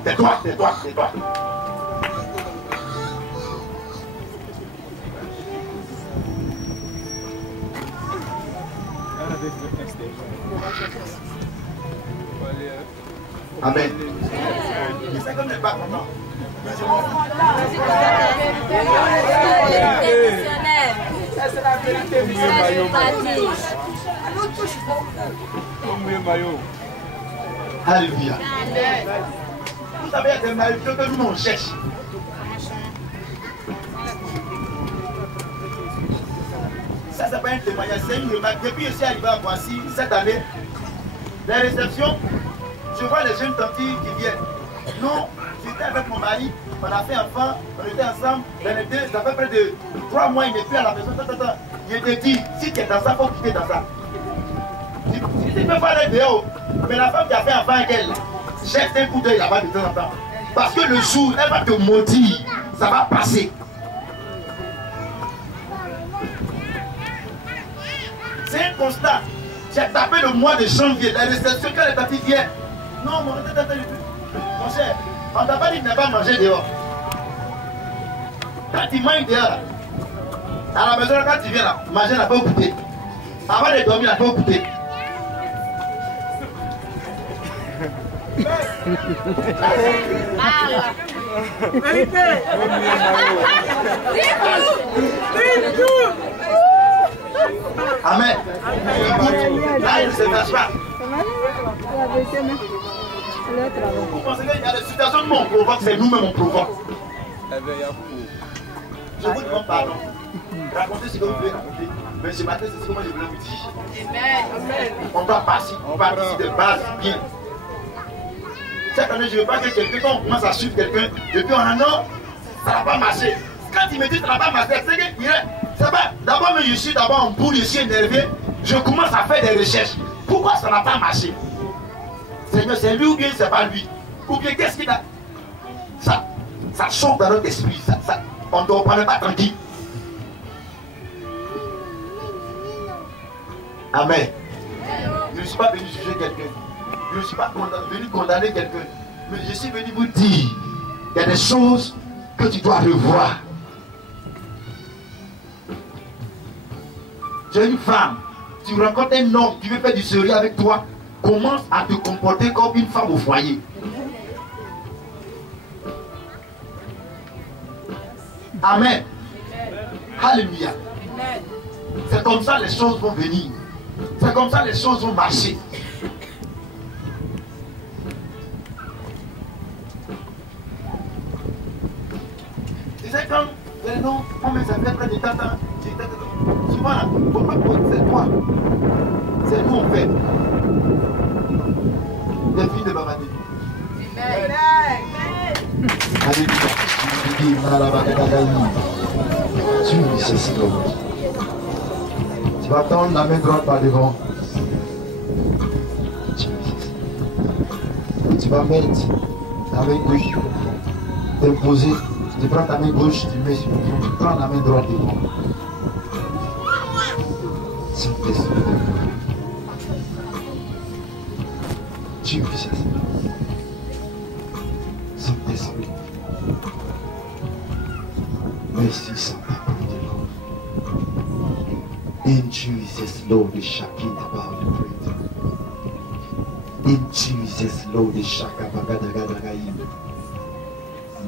Amen. C'est comme les bacs maintenant. C'est la vérité. Alléluia. Vous savez, il y a des maris que nous on cherche. Ça, c'est pas un témoignage, c'est une remarque. Depuis que je suis arrivé à Boissy, cette année, les réceptions, je vois les jeunes tantes qui viennent. Nous, j'étais avec mon mari, on a fait enfant, on était ensemble, ça fait près de 3 mois, il n'est plus à la maison. Il te dit, si tu es dans ça, il faut quitter dans ça. Si tu ne peux pas aller dehors, mais la femme qui a fait enfant avec elle, jette un coup d'œil là-bas de temps en temps. Parce que le jour, elle va te maudire, ça va passer. C'est un constat. J'ai tapé le mois de janvier, la réception quand les parties viennent. Non, mon cher, on t'a pas dit de ne pas manger dehors. Quand tu manges dehors, à la maison, quand tu viens là, manger n'a pas goûté. Avant de dormir, n'a pas goûté. Amen. Écoute, là, il ne se cache pas. Vous pensez qu'il y a des situations que on provoque, c'est nous-mêmes on provoque. Je vous demande pardon. Racontez ce que vous voulez raconter. Mais ce matin, c'est ce que moi je voulais vous dire. Amen. On va passer de base bien. Cette année, je ne veux pas que quelqu'un, quand on commence à suivre quelqu'un, depuis un an, ça n'a pas marché. Quand il me dit que ça n'a pas marché, c'est qu'il est. C'est pas. D'abord, je suis d'abord en boule, je suis énervé. Je commence à faire des recherches. Pourquoi ça n'a pas marché? Seigneur, c'est lui ou bien c'est pas lui? Ou bien qu'est-ce qu'il a? Ça chauffe dans notre esprit. On ne doit pas tranquille. Amen. Je ne suis pas venu juger quelqu'un. Je ne suis pas venu condamner quelqu'un. Mais je suis venu vous dire, il y a des choses que tu dois revoir. Tu es une femme, tu rencontres un homme qui veut faire du sérieux avec toi, commence à te comporter comme une femme au foyer. Amen. Alléluia. C'est comme ça les choses vont venir. C'est comme ça les choses vont marcher. C'est quand non, on me fait près de tata. Souvent, c'est toi. C'est nous on fait. Les filles de Babadi. Tu vas tendre la main droite par devant. Tu vas mettre ta main gauche, t'imposer. Tu prends ta main gauche, tu mets sur le front, tu prends la main droite devant. Saint-Esprit. Dieu, Saint-Esprit. Merci, Saint-Esprit de l'homme. In Jesus' Lord, the shaking about the prayer. In Jesus' Lord, the shakabagadagadagai.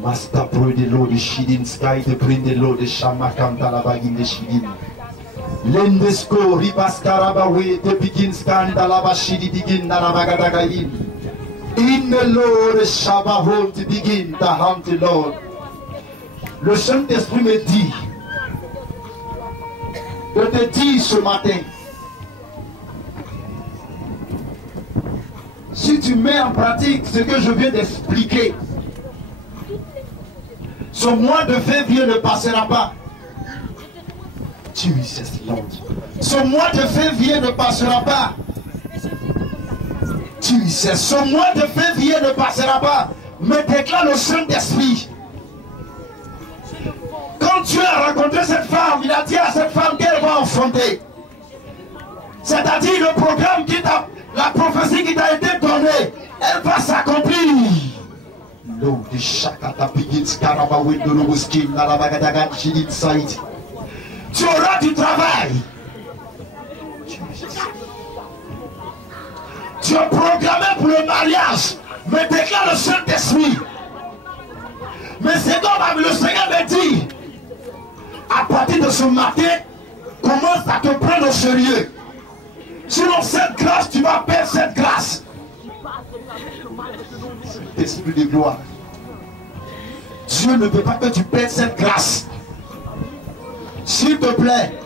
Master pray the Lord, the shidin sky, the bring the Lord, the shamakam talabagin, the shidin. Lendesko, ribaskarabawe, the begin scan, talaba shidi begin, narabagadagain. In the Lord, the Shabbat to begin, the hunt the Lord. Le Saint-Esprit me dit, de te dire ce matin, si tu mets en pratique ce que je viens d'expliquer, ce mois de février ne passera pas. Jesus Lord. Ce mois de février ne passera pas. Jesus. Ce mois de février ne passera pas. Me déclare le Saint-Esprit. Quand Dieu a rencontré cette femme, il a dit à cette femme qu'elle va enfanter. C'est-à-dire le programme qui t'a, la prophétie qui t'a été donnée, elle va s'accomplir. Tu auras du travail. Tu es programmé pour le mariage. Mais déclare le Saint-Esprit. Mais c'est comme le Seigneur me dit, à partir de ce matin, commence à te prendre au sérieux. Sinon cette grâce, tu vas perdre cette grâce. Esprit de gloire. Dieu ne veut pas que tu perdes cette grâce. S'il te plaît,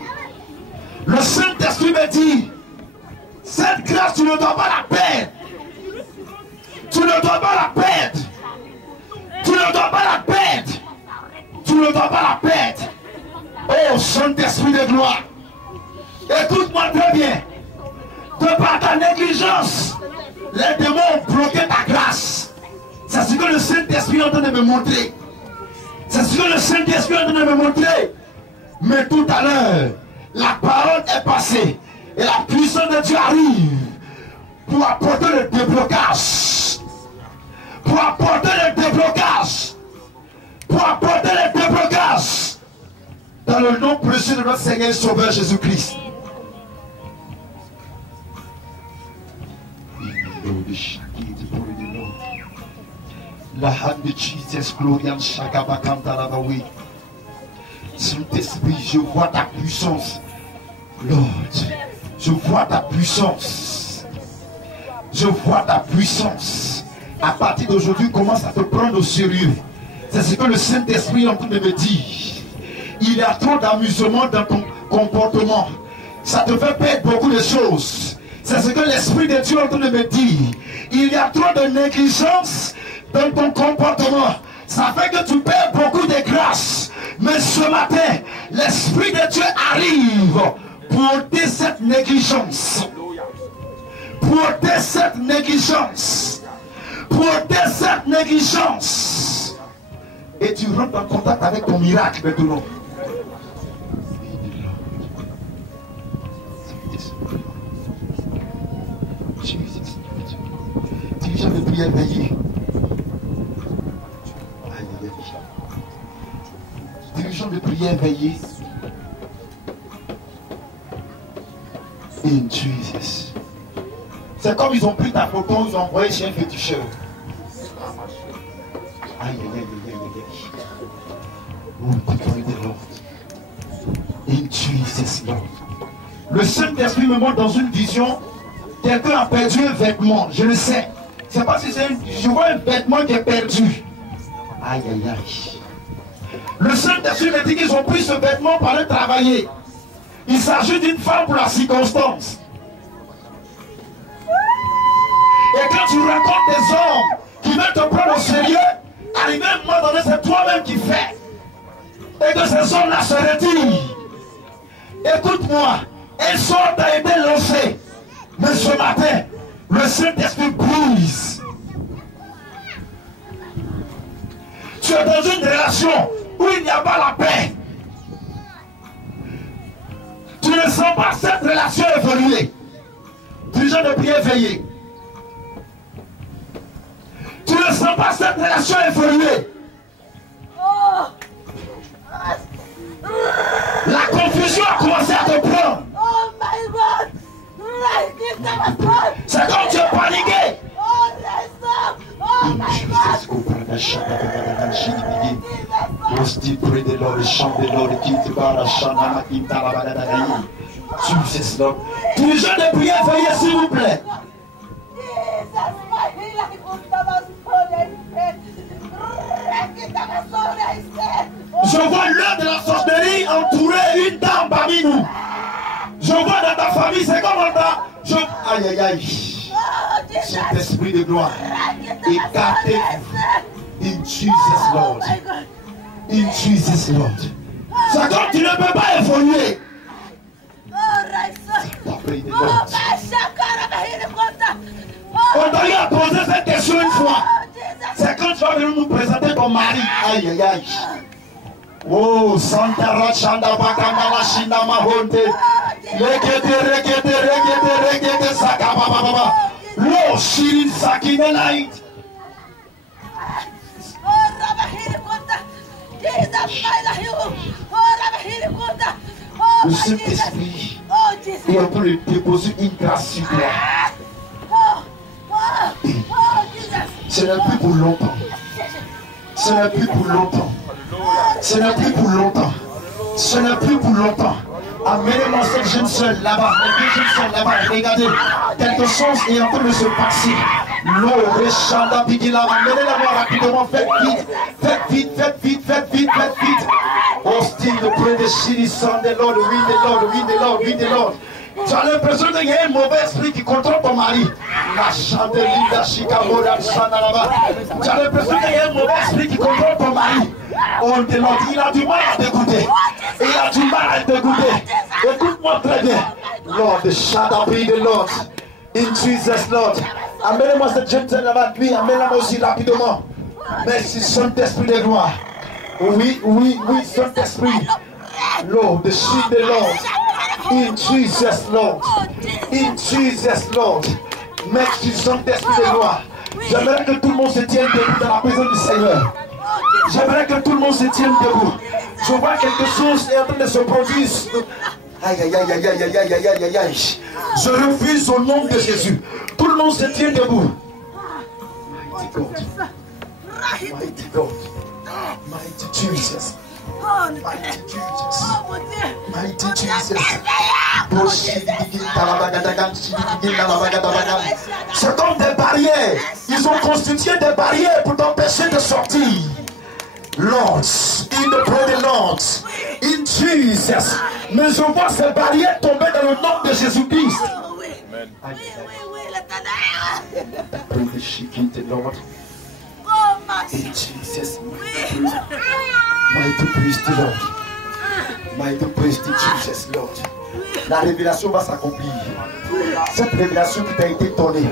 le Saint-Esprit me dit, cette grâce, tu ne dois pas la perdre. Tu ne dois pas la perdre. Tu ne dois pas la perdre. Tu ne dois pas la perdre. Oh, Saint-Esprit de gloire. Écoute-moi très bien. De par ta négligence, les démons ont bloqué ta grâce. C'est ce que le Saint-Esprit est en train de me montrer. C'est ce que le Saint-Esprit est en train de me montrer. Mais tout à l'heure, la parole est passée. Et la puissance de Dieu arrive pour apporter le déblocage. Pour apporter le déblocage. Pour apporter le déblocage. Dans le nom précieux de notre Seigneur et Sauveur Jésus-Christ. La hand de Jesus, Glorian Shakabakam Talabawi. Saint-Esprit, je vois ta puissance. Lord, je vois ta puissance. Je vois ta puissance. À partir d'aujourd'hui, commence à te prendre au sérieux. C'est ce que le Saint-Esprit est en train de me dire. Il y a trop d'amusement dans ton comportement. Ça te fait perdre beaucoup de choses. C'est ce que l'Esprit de Dieu est en train de me dire. Il y a trop de négligence dans ton comportement. Ça fait que tu perds beaucoup de grâce. Mais ce matin, l'Esprit de Dieu arrive pour ôter cette négligence. Pour ôter cette négligence. Pour ôter cette négligence. Et tu rentres en contact avec ton miracle maintenant. Dirigeant de prière, veillez. Dirigeant de prière, veillez. In Jesus. C'est comme ils ont pris ta photo, ils ont envoyé chez un féticheur. Aïe, aïe, aïe, aïe, aïe, aïe. Oh, glory the Lord. In Jesus, Lord. Le Saint-Esprit me montre dans une vision. Quelqu'un a perdu un vêtement, je le sais. Je ne sais pas si c'est je vois un vêtement qui est perdu. Aïe, aïe, aïe. Le Saint-Esprit me dit qu'ils ont pris ce vêtement pour aller travailler. Il s'agit d'une femme pour la circonstance. Et quand tu rencontres des hommes qui veulent te prendre au sérieux, arrivé à un moment donné, c'est toi-même qui fais. Et que ces hommes-là se retirent. Écoute-moi, un sort a été lancé. Mais ce matin, le Saint-Esprit brise. Tu es dans une relation où il n'y a pas la paix. Tu ne sens pas cette relation évoluer. Dirigeant de prière, veillez. Tu ne sens pas cette relation évoluer. La confusion a commencé à te prendre. Oh my God! C'est comme tu es paniqué. Oh, oh my God! Jesus, Lord. Dirigeant de prière, veillez s'il vous plaît. Je vois l'heure de la sorcellerie entourer une dame parmi nous. Je vois dans ta famille, c'est comme on t'a... Aïe, aïe, aïe. Saint-Esprit de gloire, écartez-vous. In Jesus, Lord. In Jesus, Lord. C'est comme tu ne peux pas évoluer. On t'a posé cette question une fois. C'est quand tu vas venir nous présenter ton mari. Aïe, aïe, aïe. Oh, Santa Rachanda Bakanda Shinda Mahonte. Regete, Sakababa. Lo, Shirin Sakine Light. Le Saint-Esprit est en train de déposer une grâce sur toi. Ce n'est plus pour longtemps. Ce n'est plus pour longtemps. Ce n'est plus pour longtemps. Ce n'est plus pour longtemps. Amenez-moi cette jeune soeur là-bas. Les deux jeunes soeurs là-bas. Regardez. Quelque chose est en train de se passer. L'eau, Rechanda, Bigila. Amenez-la-moi rapidement. Faites vite. Faites vite, faites vite, faites vite, faites vite. Oh, still the prayer, the shitty son, the Lord, win the Lord, win the Lord, win the Lord. Tu as l'impression qu'il y a un mauvais esprit qui contrôle ton mari. La chandelier, Chicago, la là-bas. Tu as l'impression qu'il y a un mauvais esprit qui contrôle ton mari. Oh, the Lord, il a du mal à t'écouter. Il a du mal à t'écouter. Écoute-moi très bien. Lord, the shadow be the Lord. In Jesus, Lord. Amenez-moi cette jeune là-bas, lui, amenez-la aussi rapidement. Merci, Saint-Esprit de gloire. Oui, oui, oui, Saint-Esprit. Lord, the shield the Lord. In Jesus, Lord. In Jesus, Lord. Merci, Saint-Esprit de gloire. J'aimerais que tout le monde se tienne debout dans la présence du Seigneur. J'aimerais que tout le monde se tienne debout. Je vois quelque chose est en train de se produire. Aïe, aïe, aïe, aïe, aïe, aïe, aïe, aïe, aïe, aïe. Je refuse au nom de Jésus. Tout le monde se tient debout. Mighty God. Mighty God. Mighty Jesus. Oh, Mighty Jesus. oh, mon Dieu. Mighty Mon Dieu, Jesus. Seigneur. C'est comme des barrières. Ils ont constitué des barrières pour t'empêcher de sortir. Lord, in the blood, Lord, in Jesus. Mais je vois ces barrières tomber dans le nom de Jésus-Christ. Oh, oui. Oui, l'éternel. Bring the shaking to Lord. Oh, ma In Jesus' Oui. mighty priest, Lord. Mighty priest, Jesus, Lord. La révélation va s'accomplir. Cette révélation qui t'a été donnée,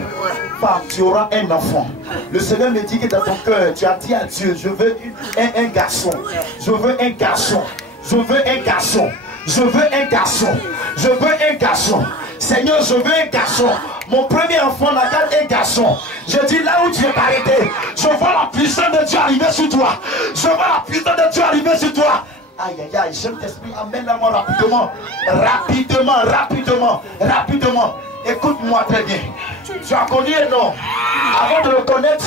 femme, tu auras un enfant. Le Seigneur me dit que dans ton cœur, tu as dit à Dieu, je veux un garçon. Je veux un garçon. Je veux un garçon. Je veux un garçon. Je veux un garçon. Seigneur, je veux un garçon. Mon premier enfant n'a qu'un garçon. Je dis là où tu es arrêté, je vois la puissance de Dieu arriver sur toi. Je vois la puissance de Dieu arriver sur toi. Aïe aïe aïe, je t'explique, amène-la-moi rapidement. Rapidement, rapidement, rapidement. Écoute-moi très bien. Tu as connu un homme. Avant de le connaître,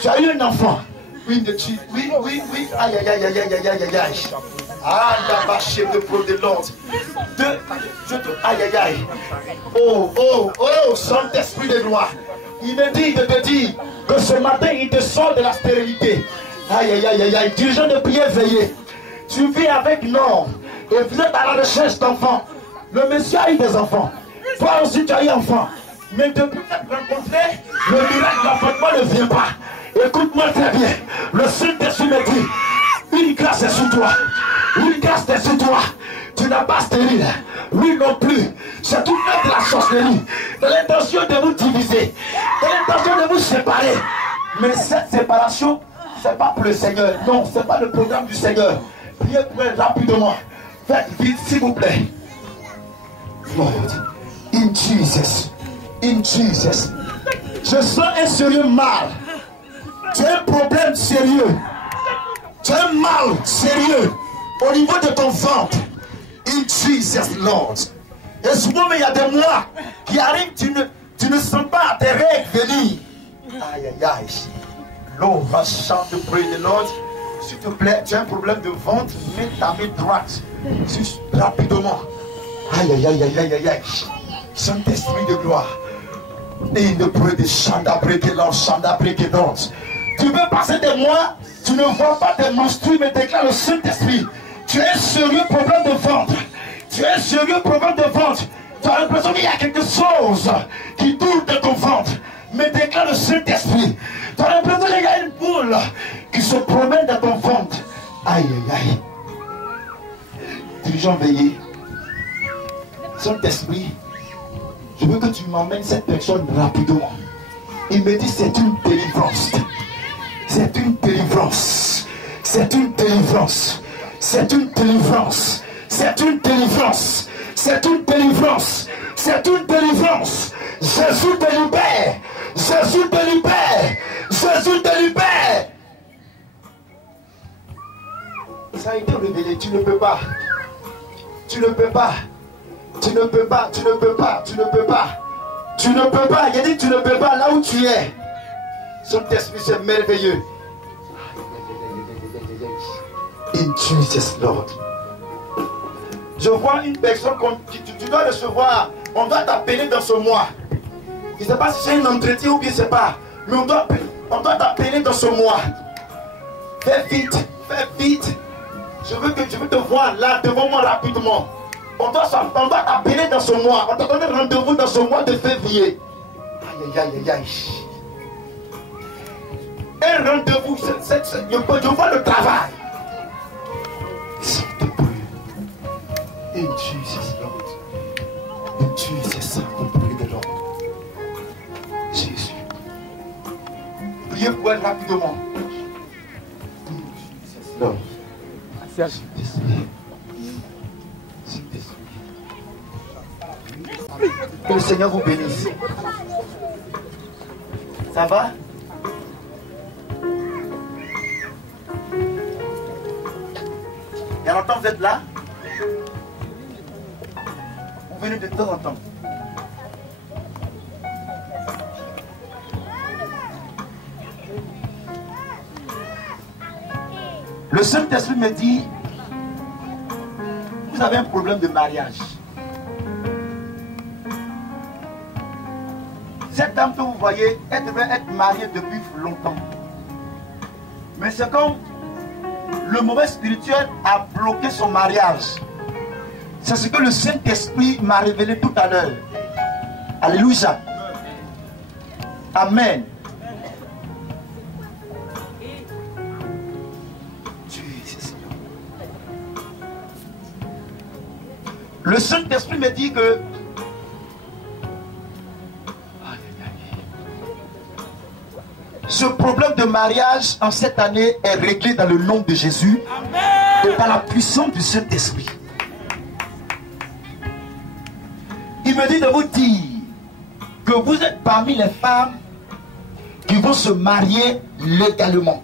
tu as eu un enfant. Oui, oui, oui, oui. Aïe aïe aïe aïe aïe aïe aïe aïe. Ah, la vache de pro de l'ordre. Aïe aïe aïe. Oh, oh, oh, Saint-Esprit de gloire. Il me dit de te dire que ce matin, il te sort de la stérilité. Aïe aïe aïe aïe aïe. Dirigeant de prière veillée. Tu vis avec Nord et vous êtes à la recherche d'enfants. Le monsieur a eu des enfants. Toi aussi tu as eu enfant. Mais depuis que tu as rencontré, le miracle de l'enfantement ne vient pas. Écoute-moi très bien. Le Saint-Esprit me dit, une grâce est sur toi. Une grâce est sur toi. Tu n'as pas stérile. Lui non plus. C'est tout fait de la sorcellerie. De l'intention de vous diviser. De l'intention de vous séparer. Mais cette séparation, c'est pas pour le Seigneur. Non, c'est pas le programme du Seigneur. Priez pour elle rapidement. Faites vite, s'il vous plaît. Lord, in Jesus. In Jesus. Je sens un sérieux mal. Tu as un problème sérieux. Tu as un mal sérieux au niveau de ton ventre. In Jesus, Lord. Et souvent, il y a des mois qui arrivent, tu ne sens pas tes règles venir. Aïe, aïe, aïe. Lord, va chanter pray the Lord. S'il te plaît, tu as un problème de ventre, mets ta main droite. Juste rapidement. Aïe, aïe, aïe, aïe, aïe, aïe, aïe. Saint-Esprit de gloire. Et ne prie de chanda préquelance, chanda préquelance. Tu veux passer des mois, tu ne vois pas tes menstrues, mais déclare le Saint-Esprit. Tu as un sérieux problème de ventre. Tu as un sérieux problème de ventre. Tu as l'impression qu'il y a quelque chose qui tourne de ton ventre. Mais déclare le Saint-Esprit. Tu as l'impression qu'il y a une boule qui se promène dans ton ventre. Aïe, aïe, aïe. Dirigeant veillé. Saint-Esprit, je veux que tu m'emmènes cette personne rapidement. Il me dit c'est une délivrance. C'est une délivrance. C'est une délivrance. C'est une délivrance. C'est une délivrance. C'est une délivrance. C'est une délivrance. Jésus te libère. Jésus te libère. Jésus te libère. Ça a été révélé. Tu ne peux pas. Tu ne peux pas. Tu ne peux pas. Tu ne peux pas. Tu ne peux pas. Tu ne peux pas. Il a dit tu ne peux pas là où tu es. Son esprit c'est merveilleux. In Jesus Lord. Je vois une personne tu dois recevoir. On doit t'appeler dans ce mois. Je ne sais pas si c'est un entretien ou bien c'est pas. Mais on doit t'appeler dans ce mois. Fais vite. Fais vite. Je veux te voir là devant moi rapidement. On doit t'appeler dans ce mois. On te donne rendez-vous dans ce mois de février. Aïe aïe aïe aïe. Un rendez-vous. Je vois le travail. S'il te plaît. In Jesus Lord. In Jesus, accomplis de l'homme. Jésus. Priez pour elle rapidement. In Jesus Lord. Saint-Esprit. Que le Seigneur vous bénisse. Ça va? Il y a longtemps que vous êtes là? Vous venez de temps en temps. Le Saint-Esprit me dit, vous avez un problème de mariage. Cette dame que vous voyez, elle devait être mariée depuis longtemps. Mais c'est comme le mauvais spirituel a bloqué son mariage. C'est ce que le Saint-Esprit m'a révélé tout à l'heure. Alléluia. Amen. Le Saint-Esprit me dit que ce problème de mariage en cette année est réglé dans le nom de Jésus. Amen. Et par la puissance du Saint-Esprit. Il me dit de vous dire que vous êtes parmi les femmes qui vont se marier légalement.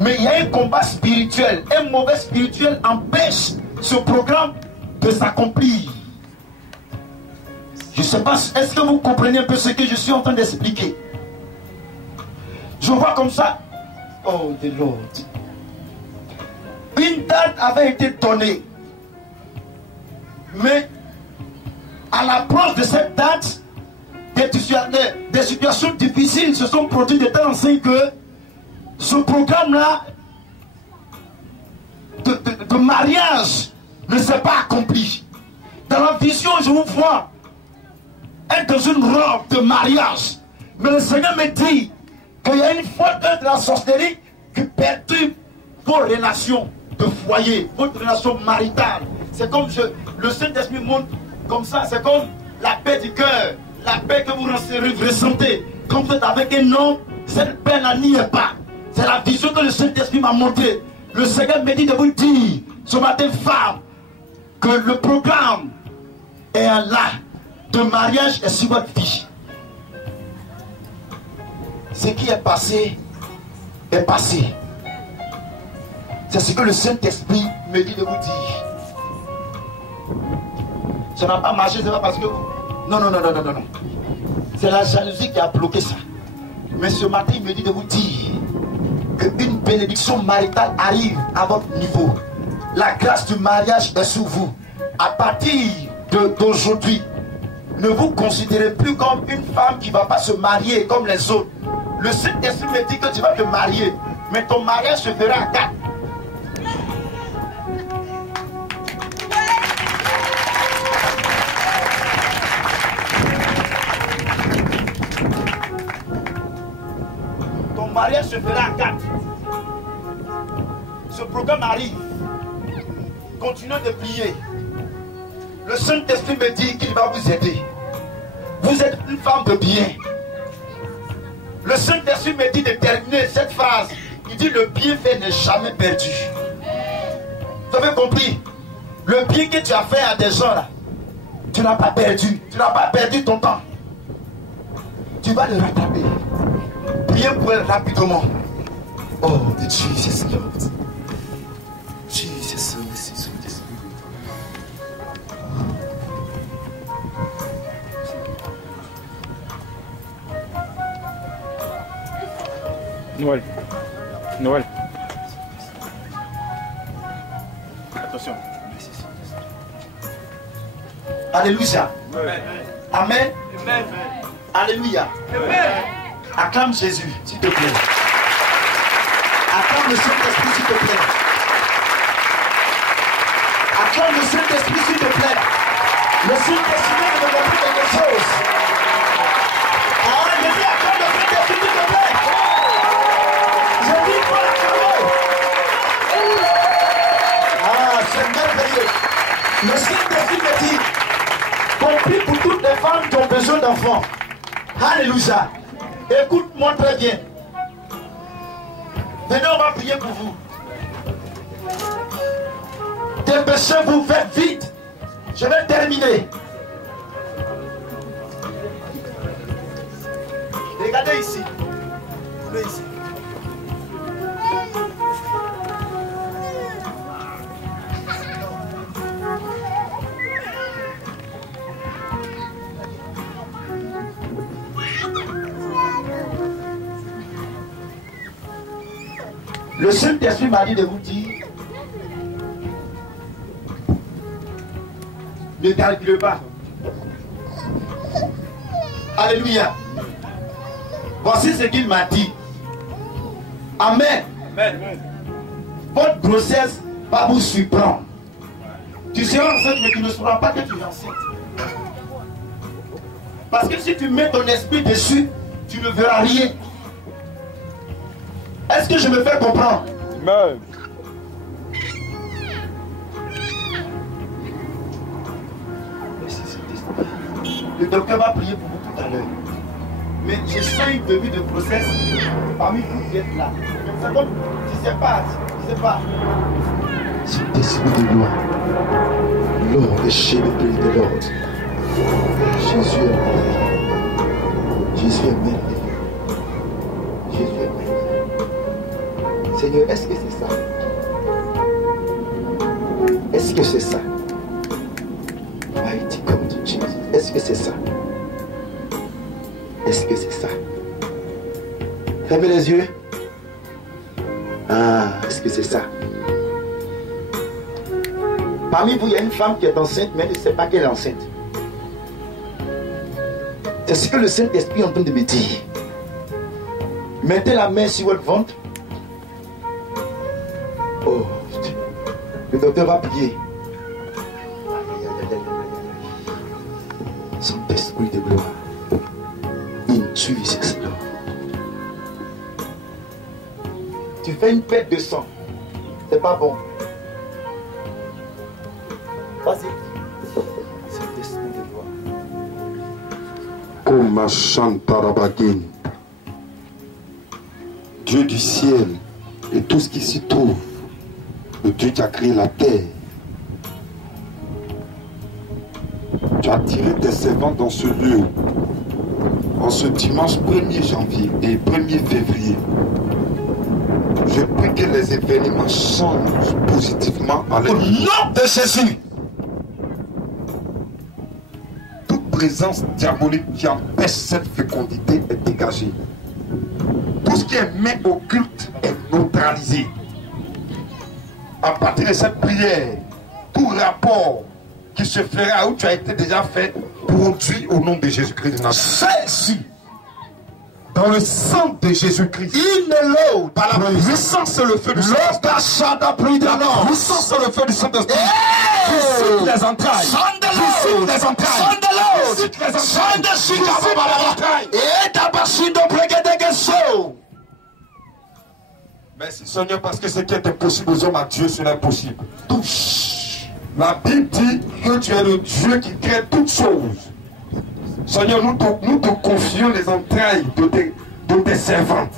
Mais il y a un combat spirituel. Un mauvais spirituel empêche ce programme de s'accomplir. Je ne sais pas, est-ce que vous comprenez un peu ce que je suis en train d'expliquer? Je vois comme ça. Oh, the Lord. Une date avait été donnée. Mais à l'approche de cette date, des situations difficiles se sont produites de telle enseigne que ce programme-là de mariage ne s'est pas accompli. Dans la vision, je vous vois être dans une robe de mariage. Mais le Seigneur me dit qu'il y a une faute de la sorcellerie qui perturbe vos relations de foyer, votre relation maritale. C'est comme le Saint-Esprit montre comme ça, c'est comme la paix du cœur, la paix que vous ressentez. Quand vous êtes avec un homme, cette paix n'y est pas. C'est la vision que le Saint-Esprit m'a montrée. Le Seigneur me dit de vous dire, ce matin, femme, que le programme est là de mariage est sur votre vie. Ce qui est passé est passé. C'est ce que le Saint-Esprit me dit de vous dire. Ça n'a pas marché, c'est pas parce que vous... Non. C'est la jalousie qui a bloqué ça. Mais ce matin, il me dit de vous dire qu'une bénédiction maritale arrive à votre niveau. La grâce du mariage est sur vous. À partir d'aujourd'hui, ne vous considérez plus comme une femme qui ne va pas se marier comme les autres. Le Saint-Esprit me dit que tu vas te marier, mais ton mariage se fera à 4. Ton mariage se fera à 4. Ce programme arrive. Continuez de prier. Le Saint-Esprit me dit qu'il va vous aider. Vous êtes une femme de bien. Le Saint-Esprit me dit de terminer cette phrase. Il dit le bienfait n'est jamais perdu. Vous avez compris? Le bien que tu as fait à des gens là, tu n'as pas perdu. Tu n'as pas perdu ton temps. Tu vas le rattraper. Priez pour elle rapidement. Oh, the Jesus Lord. Jesus, Noël. Attention. Alléluia. Amen. Amen. Alléluia. Amen. Acclame Jésus, s'il te plaît. Acclame le Saint-Esprit, s'il te plaît. Acclame le Saint-Esprit, s'il te plaît. Le Saint-Esprit vient de me montrer quelque chose. Ah, je dis acclame le Saint-Esprit, s'il te plaît. Je dis pour l'acclamer. Ah, c'est merveilleux. Le Saint-Esprit me dit, compris pour toutes les femmes qui ont besoin d'enfants. Alléluia. Écoute-moi très bien. Venez, on va prier pour vous. Dépêchez-vous, faites vite. Je vais terminer. Regardez ici. Regardez ici. Le Saint-Esprit m'a dit de vous dire, ne calculez pas. Alléluia. Voici ce qu'il m'a dit. Amen. Amen. Votre grossesse va vous surprendre. Tu seras enceinte, mais tu ne sauras pas que tu es enceinte. Parce que si tu mets ton esprit dessus, tu ne verras rien. Est-ce que je me fais comprendre? Amen. Le docteur va prier pour vous tout à l'heure. Mais j'ai sens une début de grossesse parmi vous qui êtes là. C'est comme, je ne sais pas, je ne sais pas. C'est l'esprit de gloire. Lord, chez le pays de l'ordre. Jésus est merveilleux. Jésus est merveilleux. Jésus est merveilleux. Seigneur, est-ce que c'est ça? Est-ce que c'est ça? Mighty God, Jesus. Est-ce que c'est ça? Est-ce que c'est ça? Fermez les yeux. Ah, est-ce que c'est ça? Parmi vous, il y a une femme qui est enceinte, mais elle ne sait pas qu'elle est enceinte. C'est ce que le Saint-Esprit est en train de me dire. Mettez la main sur votre ventre. Oh, le docteur va prier. Saint-Esprit de gloire. Jesus, Lord. Tu fais une perte de sang. C'est pas bon. Vas-y. Saint-Esprit de gloire. Koma Shantarabagin. Dieu du ciel et tout ce qui s'y trouve, le Dieu qui a créé la terre. Tu as tiré tes servants dans ce lieu, en ce dimanche 1er janvier et 1er février. Je prie que les événements changent positivement à Au nom de Jésus. Toute présence diabolique qui empêche cette fécondité est dégagée. Tout ce qui est main occulte est neutralisé. À partir de cette prière, tout rapport qui se fera où tu as été déjà fait, produit au nom de Jésus-Christ de Nazareth. Jésus. Dans le sang de Jésus-Christ. Par la puissance et le feu du Saint-Esprit. La puissance et le feu du Saint-Esprit. Visite les entrailles. Visite les entrailles. Visite les entrailles. Merci Seigneur, parce que ce qui est impossible aux hommes, à Dieu cela est possible. Touche. La Bible dit que tu es le Dieu qui crée toutes choses. Seigneur, nous te confions les entrailles de tes servantes.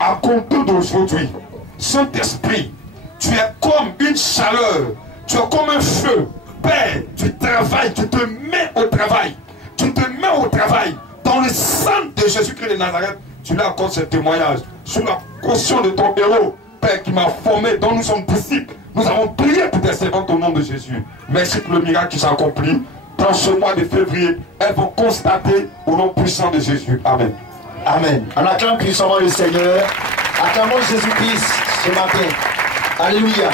À compter d'aujourd'hui, Saint-Esprit, tu es comme une chaleur, tu es comme un feu. Père, tu travailles, tu te mets au travail. Tu te mets au travail. Dans le sang de Jésus-Christ de Nazareth, tu lui accordes ce témoignage. Sous la caution de ton héros, Père, qui m'a formé, dont nous sommes disciples. Nous avons prié pour tes servantes au nom de Jésus. Merci pour le miracle qui s'accomplit. Dans ce mois de février, elles vont constater au nom puissant de Jésus. Amen. Amen. On acclame puissamment le Seigneur. Acclamons Jésus-Christ ce matin. Alléluia.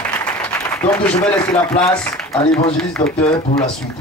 Donc je vais laisser la place à l'évangéliste docteur pour la suite.